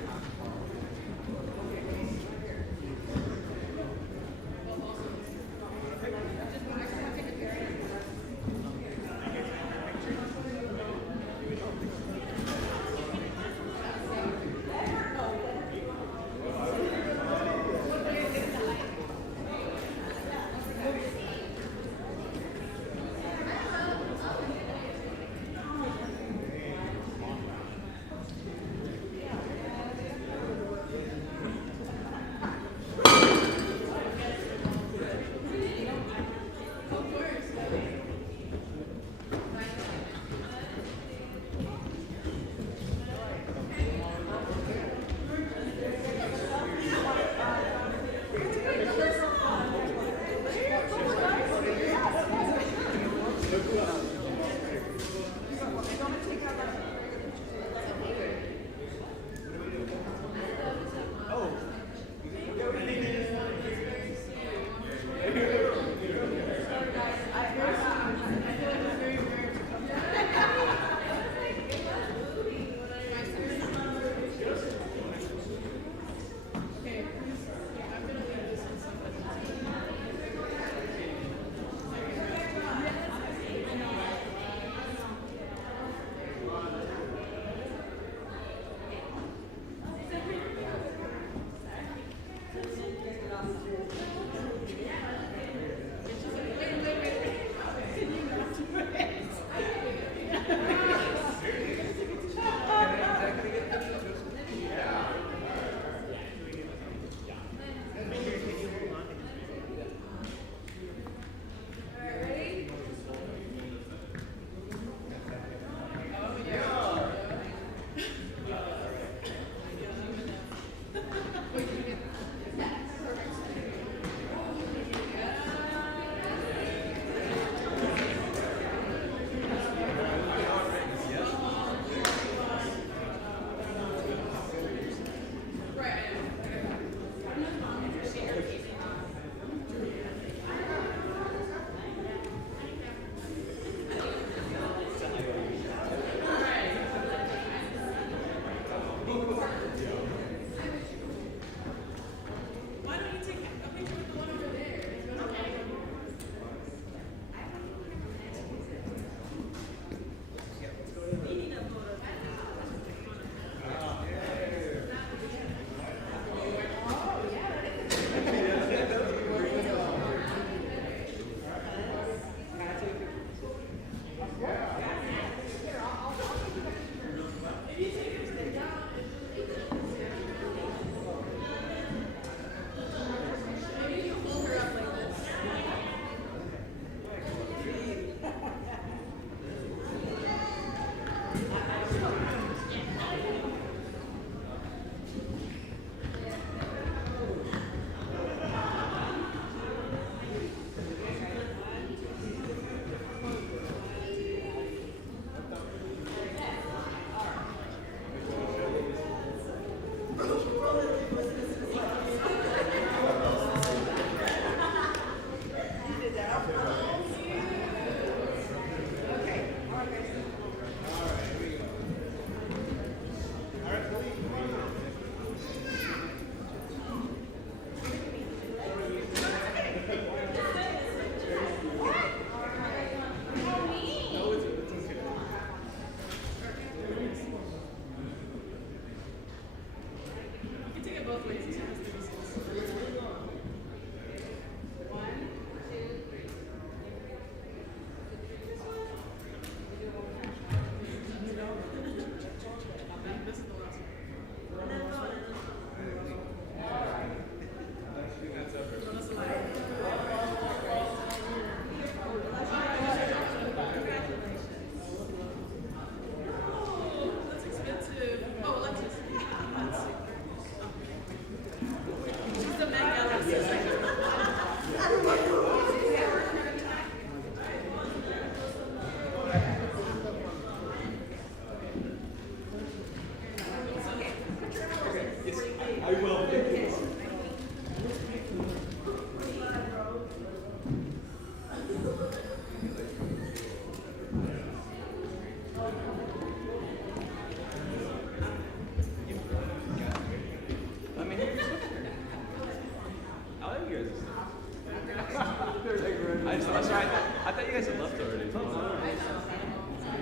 I'm sorry, I thought you guys had left already.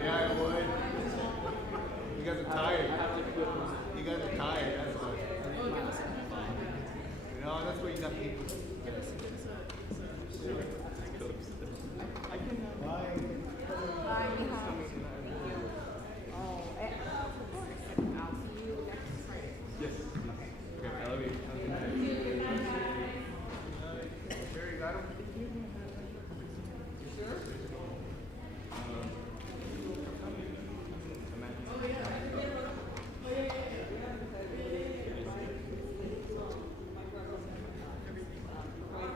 Yeah, I would. You guys are tired. You guys are tired, that's why. No, that's what you got people. Yes. Okay, I love you. Sure, you got him? You sure?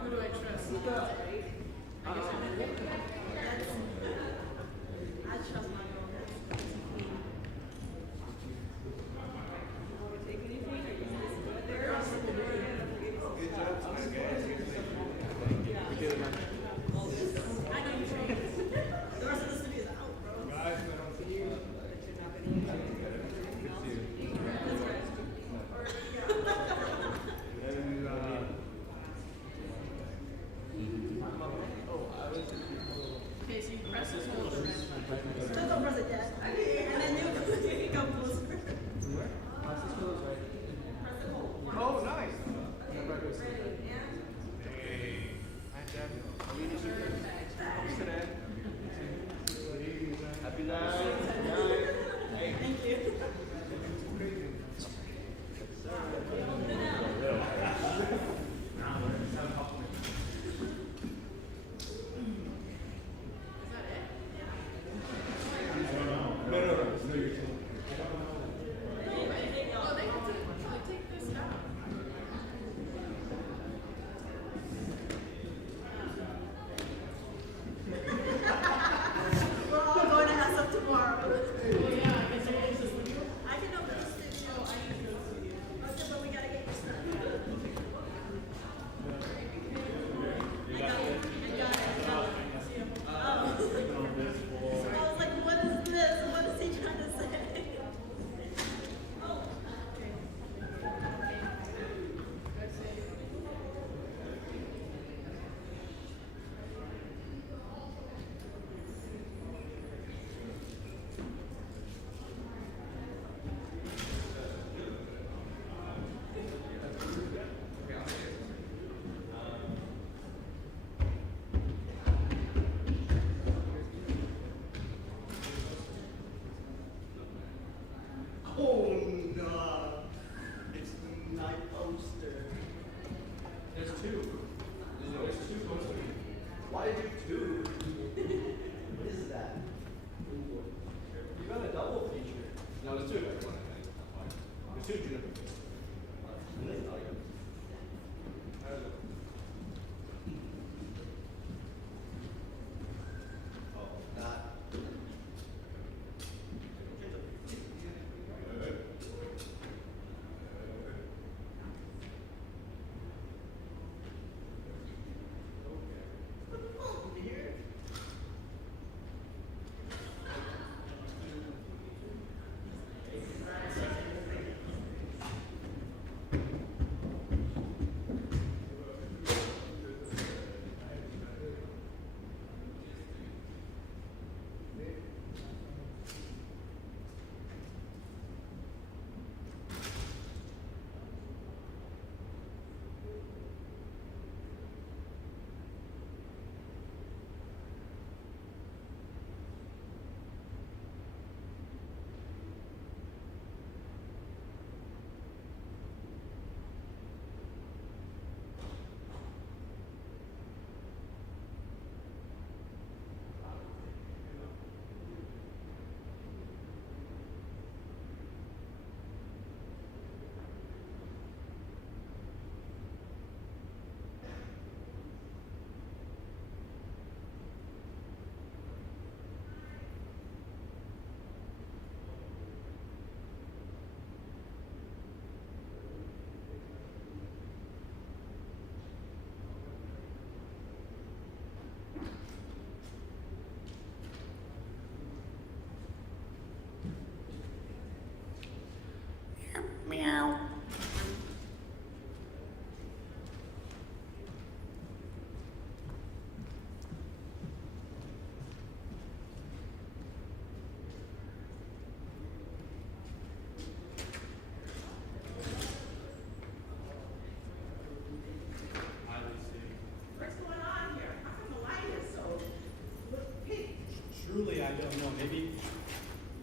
Who do I trust? I trust my Okay, so you press this hold. Still don't press it yet. And then you come closer. Oh, nice. Happy night. Thank you. We're all going to have some tomorrow. I can open the studio. Okay, but we gotta get your stuff. I got it. Oh. I was like, what is this? What is he trying to say? Oh. Oh no! It's the night poster. There's two. There's two posters. Why did you do two? What is that? You got a double feature. No, there's two. There's two Juniper. Oh, not.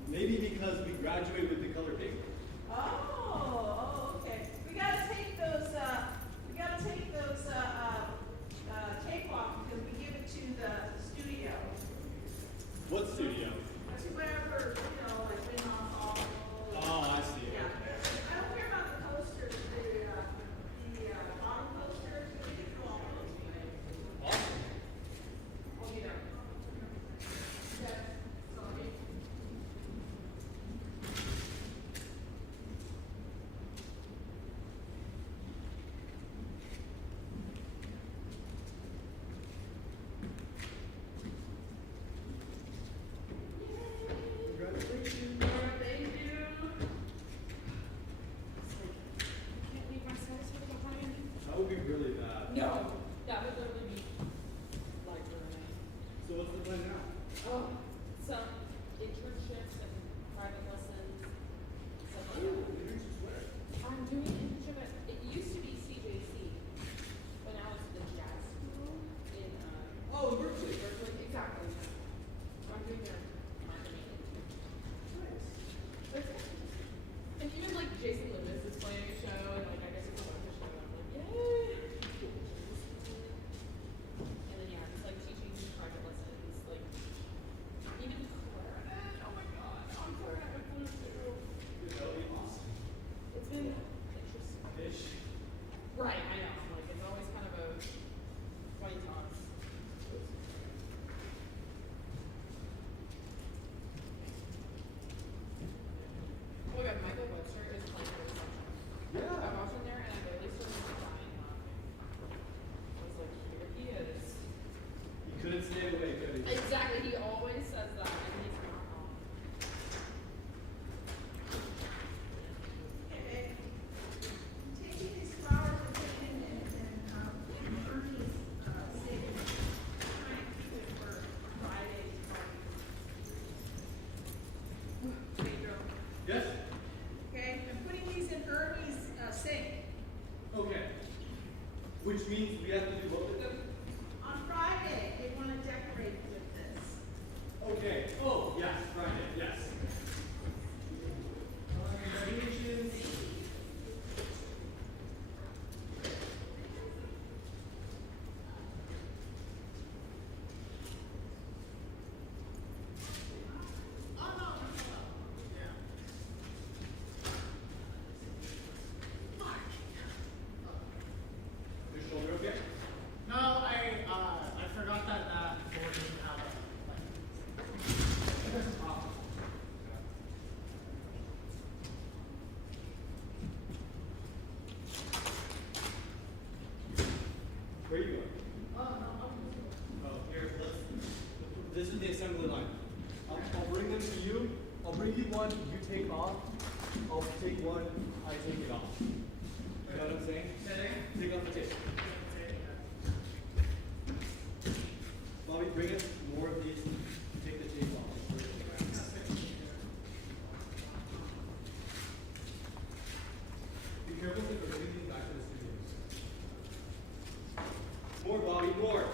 Maybe because we graduate with the color paper. Oh, okay. We gotta take those tape off because we give it to the studio. What studio? That's wherever, like been on all. Oh, I see. Yeah. Okay. I don't care about the posters, the bottom posters, we can do all those. Awesome. Oh, yeah. Yes, sorry. Congratulations. Thank you. Can't leave my satisfied behind. That would be really bad. No, that would literally be like ruining. So what's the plan now? Oh, some internships and private lessons. Stuff like that. Internships where? I'm doing an internship at, it used to be SJSU, but now it's the jazz school in, Oh, Berkeley. Berkeley, exactly. So I'm doing their marketing. Nice. But it's kind of interesting. And even like Jason Lewis is playing a show, and like I guess it's a bunch of show, and I'm like, yay! And then yeah, just like teaching private lessons, like even clarinet. Oh my god, I'm clarinet with flute too. Dude, that would be awesome. It's been interesting. Ish. Right, I know. Like it's always kind of a funny toss. Oh my god, Michael Webster is playing for the session. Yeah. I watched him there and I literally started dying laughing. I was like, here he is. You couldn't stay away, could you? Exactly, he always says that and he's not wrong. Okay. Taking these flowers and taking and Ernie's saving, trying to keep it for Friday's party. Pedro. Yes? Okay, I'm putting these in Ernie's sink. Okay. Which means we have to do what with them? On Friday, they want to decorate with this. Okay. Oh, yes, Friday, yes. Congratulations. Your shoulder okay? No, I forgot that board doesn't have a Where are you going? Oh, here, this is the assembly line. I'll bring them to you. I'll bring you one, you take off. I'll take one, I take it off. You know what I'm saying? Take off the tape. Bobby, bring us more of these. Take the tape off. Be careful if we're bringing these back to the studios. More, Bobby, more.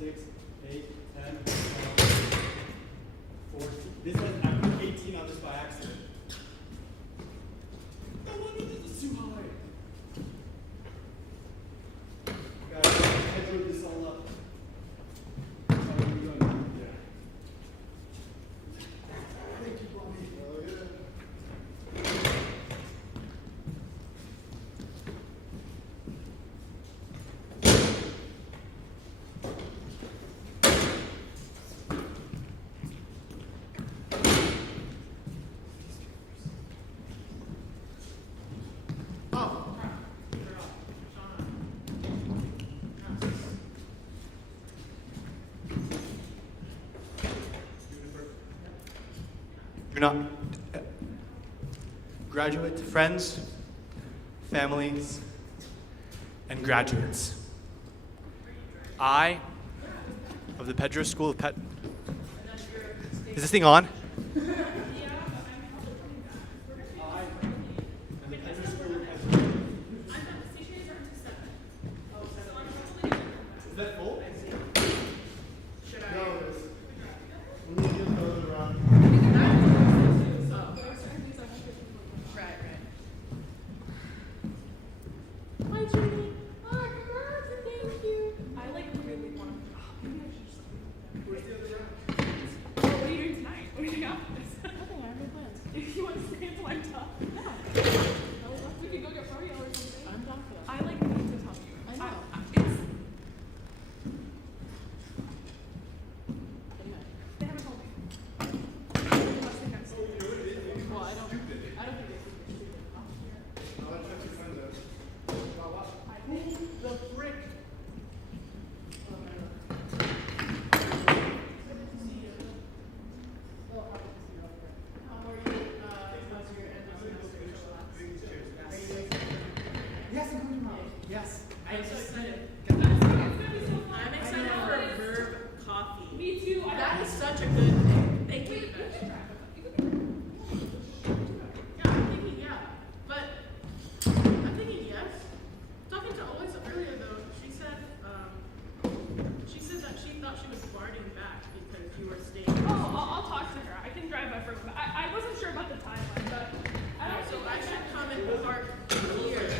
6, 8, 10, 12, 14. This has, I put 18 on this by accident. No wonder this is too high. Guys, I drew this all up. How are you doing? Yeah. Thank you, Bobby. Oh, yeah. Do not, graduate friends, families, and graduates. I, of the Pedro School of Pet. Is this thing on? Is that full? Should I? No, it is. We need to go around. Right. Hi, Judy. Oh, congrats, thank you. I like really want to. Maybe I should just. Where's the other round? What are you doing tonight? What are you doing after this? Nothing, I have no plans. If you want to stay until I'm done. No. We could go get party hour or something. I'm down for that. I like need to tell you. I know. It's. They haven't told me. Unless they have stupid. Well, I don't think they stupid. I'll try to find the. The frick? Yes, I'm coming tomorrow. Yes. I'm so excited. I'm excited for Verb Coffee. Me too. That is such a good thing. Thank you. Yeah, I'm thinking yeah. But I'm thinking yes. Talking to Always earlier though, she said that she thought she was guarding back because you were staying. Oh, I'll talk to her. I can drive by for. I wasn't sure about the timeline, but I don't. So I should come and park here.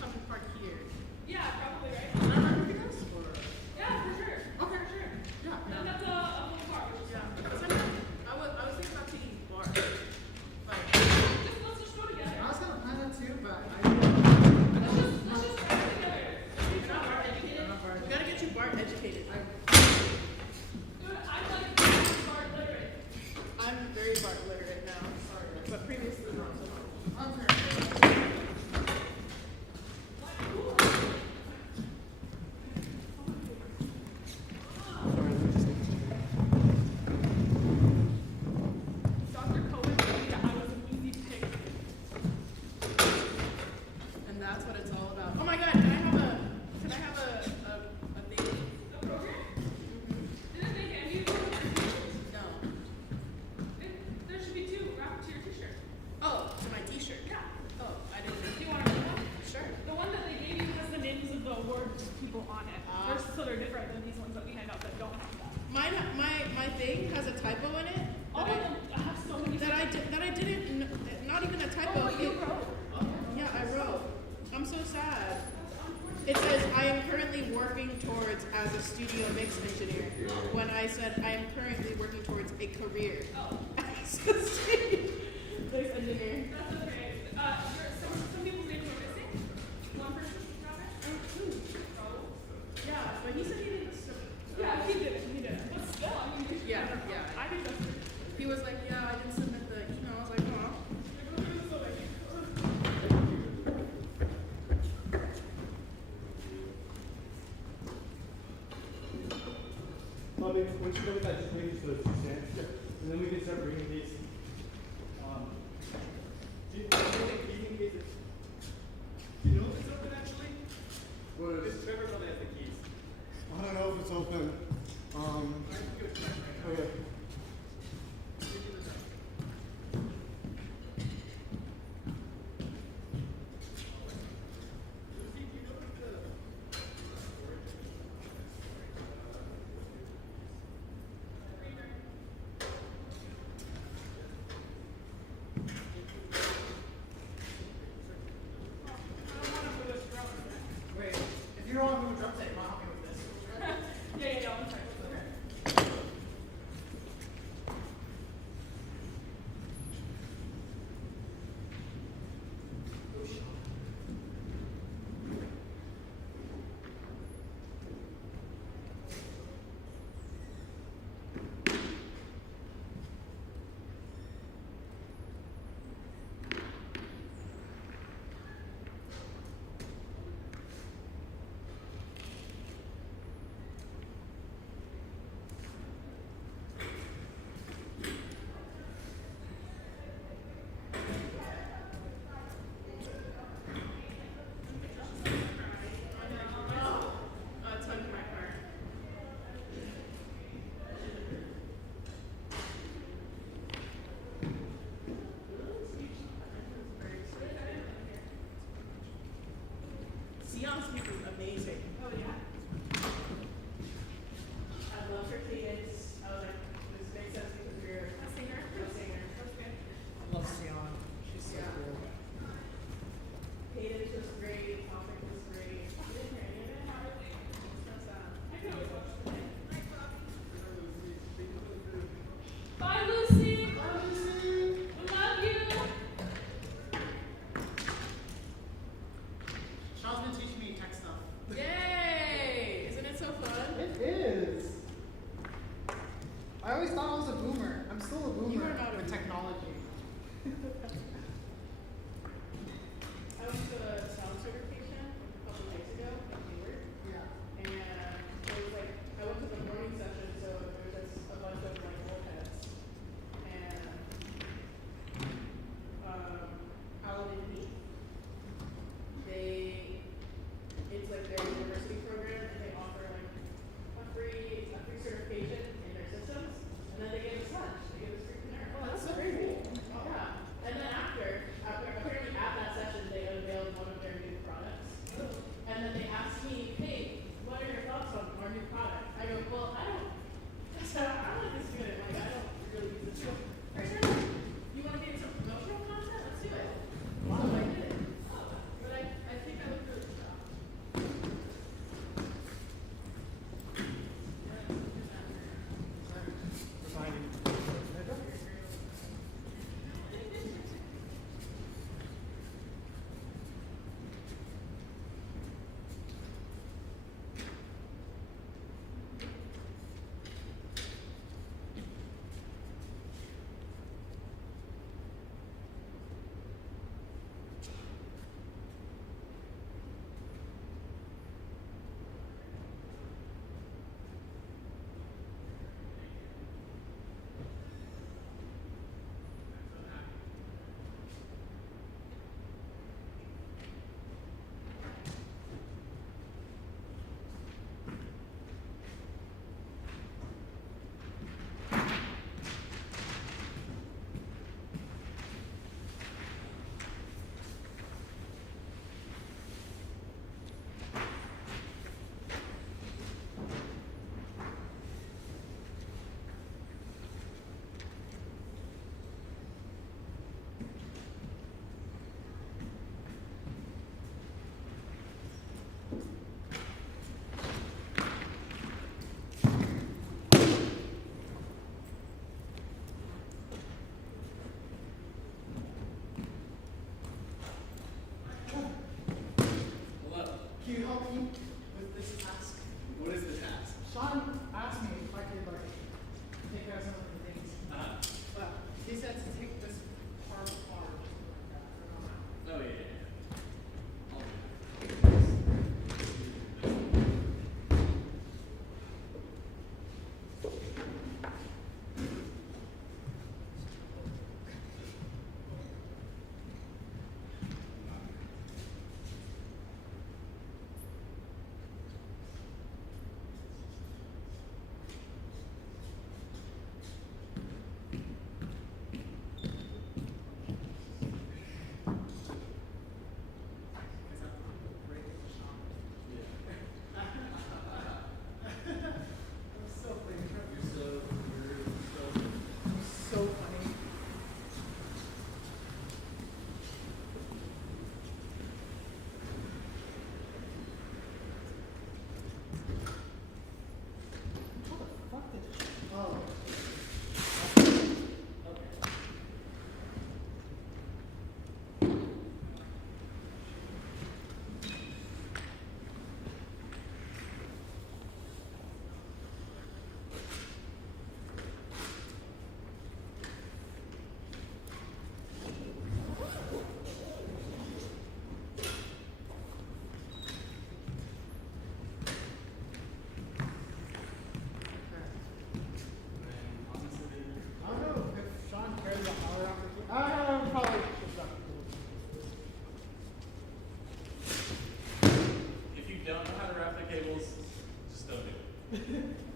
Come and park here. Yeah, probably right. Can I run with you guys? Or? Yeah, for sure. Okay. For sure. Yeah. That's a whole car. Yeah. Because I was thinking about taking bar. But Let's just go together. I was gonna plan that too, but I. Let's just go together. you're not bar educated. We gotta get you bar educated. Dude, I'm like bar literate. I'm very bar literate now. Sorry, but previously not so much. Dr. Cohen told me that I was an easy pick. And that's what it's all about. Oh my god, can I have a thing? A program? Didn't they hand you No. There should be two wrapped to your t-shirt. Oh, to my t-shirt. Yeah. Oh, I didn't. Do you want to know one? Sure. The one that they gave you has the names of the award people on it. So they're different than these ones that we hand out that don't have that. My thing has a typo in it. All of them have so many. That I didn't. Not even a typo. Oh, you wrote? Yeah, I wrote. I'm so sad. It says I am currently working towards as a studio mix engineer. When I said I am currently working towards a career as a studio mix engineer. That's okay. Some people's names were missing. One person got it. Yeah, but he said he didn't. Yeah, he did it. But still, I mean, you should Yeah, have- yeah. I think that's good. He was like, yeah, I didn't submit the email. I was like, oh. Bobby, once you go with that, just bring it to the stand. And then we can start bringing these. Do you know if it's open actually? What is Trevor probably has the keys. I don't know if it's open. Okay. Sean's speaker is amazing. Oh, yeah? I love her cadence. I was like, this makes sense because you're a singer. Okay. I love Sion. She's so cool. Cadence was great. Topic was great. You didn't hear any of it, Harley? So sad. I can always watch the play. Bye, Lucy. Bye, Lucy. We love you. Sean's been teaching me tech stuff. Yay! Isn't it so fun? It is. I always thought I was a boomer. I'm still a boomer You are not a with boomer. technology. I went to a sound certification a couple of days ago in Hayward. Yeah. And it was like, I went to the morning session, so there was just a bunch of like old heads. And Alan and Heath, it's like their university program, and they offer like a free certification in their systems, and then they give us lunch, they give us free dinner. Oh, that's so very cool. cool. Yeah. And then after apparently at that session, they unveiled one of their new products. And then they asked me, hey, what are your thoughts on our new product? I go, well, I'm like a student, like I don't really use this. Are you sure? You want to get some promotional content? Let's do it. Wow, I did it. But I think I look really good. Can you help me with this task? What is the task? Sean asked me if I could like take care of some of the things. But he said to take this part apart or something like that. I don't know. Oh, yeah.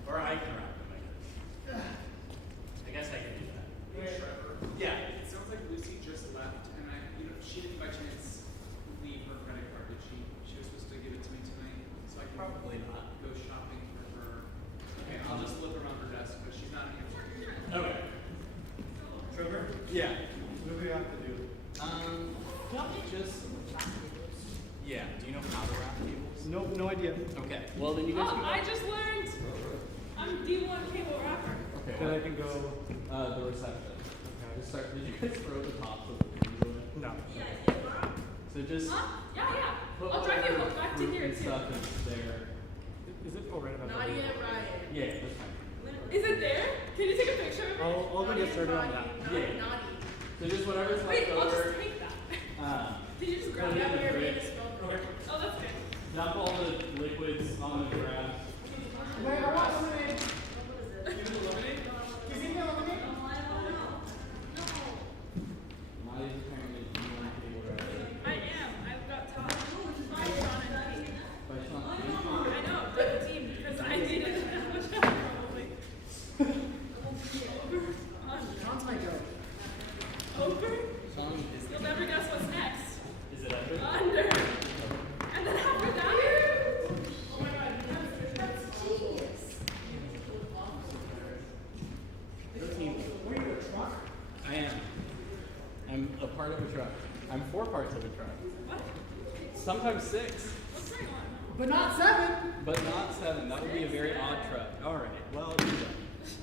Or I can wrap them, I guess. I guess I can do that. Hey, Trevor. Yeah. It sounds like Lucy just left, and she didn't by chance leave her credit card, did she? She was supposed to give it to me. No idea. Okay. Well, then you guys. Oh, I just learned. I'm D1 cable wrapper. Okay. Then well, I can go. the reception. Okay. Just start. Did you guys throw the tops of the things away? No. So just. Huh? Yeah. Put I'll drive you whatever back to fruit here and too. stuff is there. Is it right about Not that? yet, Ryan. Yeah, that's fine. Is it there? Can you take a picture of it? I'll go get started on that. Yeah. Naughty. So just whatever's Wait, left I'll over. just take that. Can you just grab put it it? in the fridge. Oh, that's good. Dump all the liquids on the grass. Wait, I want lemonade. Give it a lemonade. Can you give me a lemonade? Molly's apparently D1 cable wrapper. I am. I've got time. By Sean and Pete. By Sean. I know, they're the team, because I needed that much help probably. Sean's my joke. Over? Sean is. You'll never guess what's next. Is it under? Under. And then after that. Oh my god, that's genius. 13. Were you a truck? I am. I'm a part of a truck. I'm 4 parts of a truck. What? Sometimes 6. What's going on? But not 7. But not 7. That would be a very odd truck. Alright, well,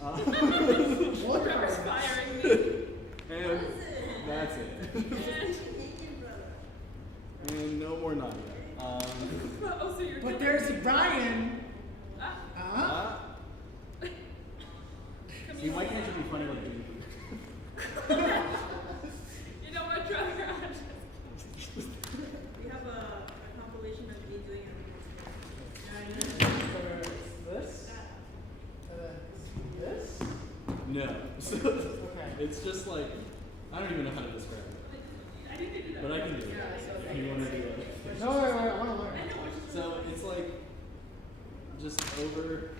You're inspiring me. and that's it. And no more Nadia. Oh, so you're But giving there's me- Brian. Ah. See, why can't you be funny like me? You know what, Trevor? We have a compilation of me doing This? This? No. Okay. It's just like, I don't even know how to describe it. I didn't do that. But I can do it. If you want to do it. No, wait, I want to learn. So it's like, just over,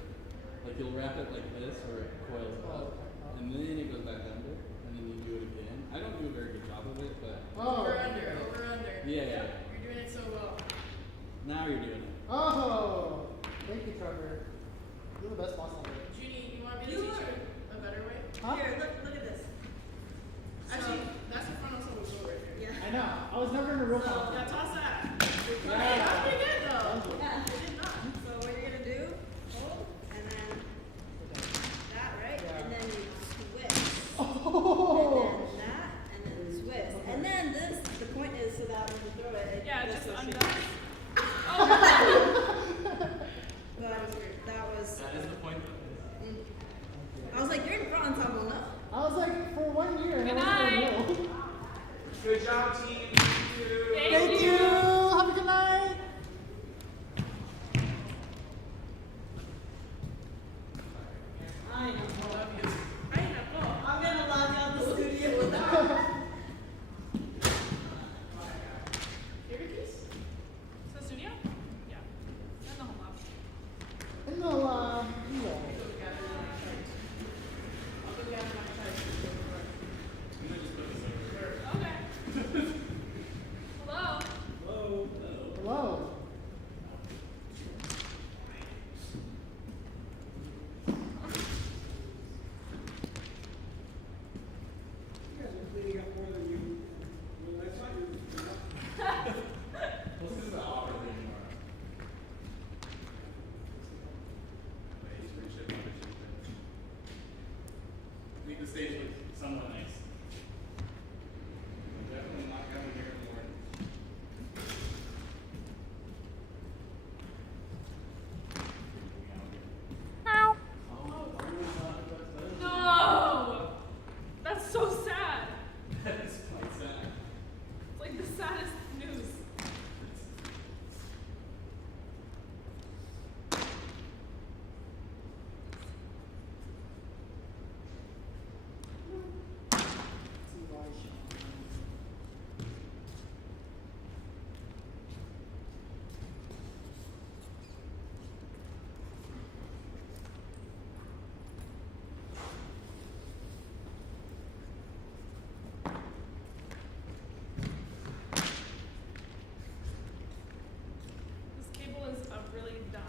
like you'll wrap it like this where it coils up. And then it goes back under. And then you do it again. I don't do a very good job of it, but. Over, under. Yeah. You're doing it so well. Now you're doing it. Oh, thank you, Trevor. You're the best boss ever. Judy, you want me to teach you a better way? Huh? Here, look at this. Actually, that's the front of someone's boat right here. I know. I was never in a real competition. Yeah, toss that. Yeah. Hey, that's pretty good though. Yeah. I did not. So what you're gonna do, hold, and then that, right? Yeah. And then you twist. Oh. And then that, and then twist. And then this, the point is so that when you throw it, it Yeah, goes just so under. straight. Oh, But that was, That is the point. I was like, you're in front ensemble, no? I was like, for 1 year. Good I night. was like, no. Good job, team. Thank you. Have a good night. I know. I'm gonna log out the studio with that. So studio? Yeah. And the home lab. In the lab. Yeah. Okay. Hello. Hello. You guys are cleaning up more than you realize. Well, this is the opera thing tomorrow. I think the stage looks somewhat nice. I'm definitely not coming here in the morning. No! That's so sad. That is quite sad. It's like the saddest news. This cable is really dumb.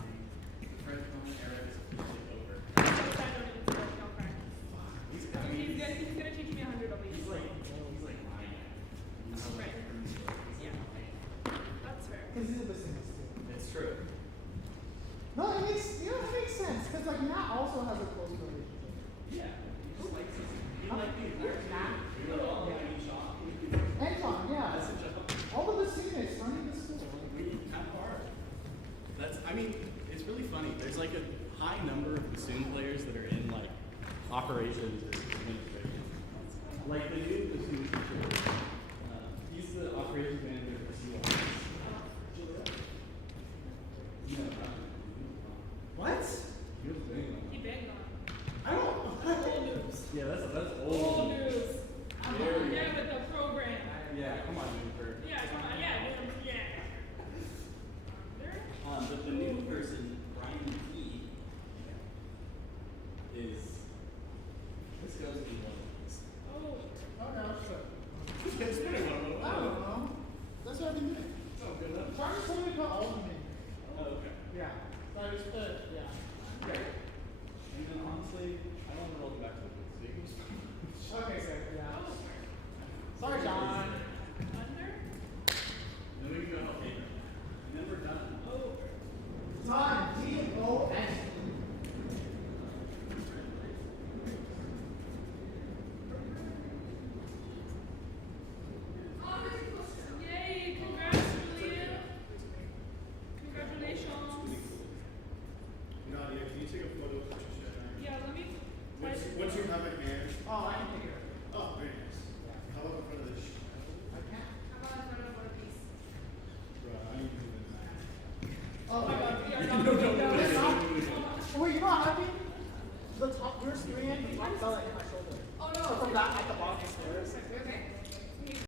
Fred Coleman era is officially over. I'm so sad I don't need to work out crying. He's I mean, he's gonna teach me 100 of these. He's like mine. Right. Yeah. That's fair. Because he's a business too. It's true. No, it makes sense because like Nat also has a close relationship. Yeah. He just likes us. He like me. Nat. We would all get each job. And Sean, yeah. That's a job. All of the students running the school. We kind of are. I mean, it's really funny. There's like a high number of bassoon players that are in like operations and administration. Like the new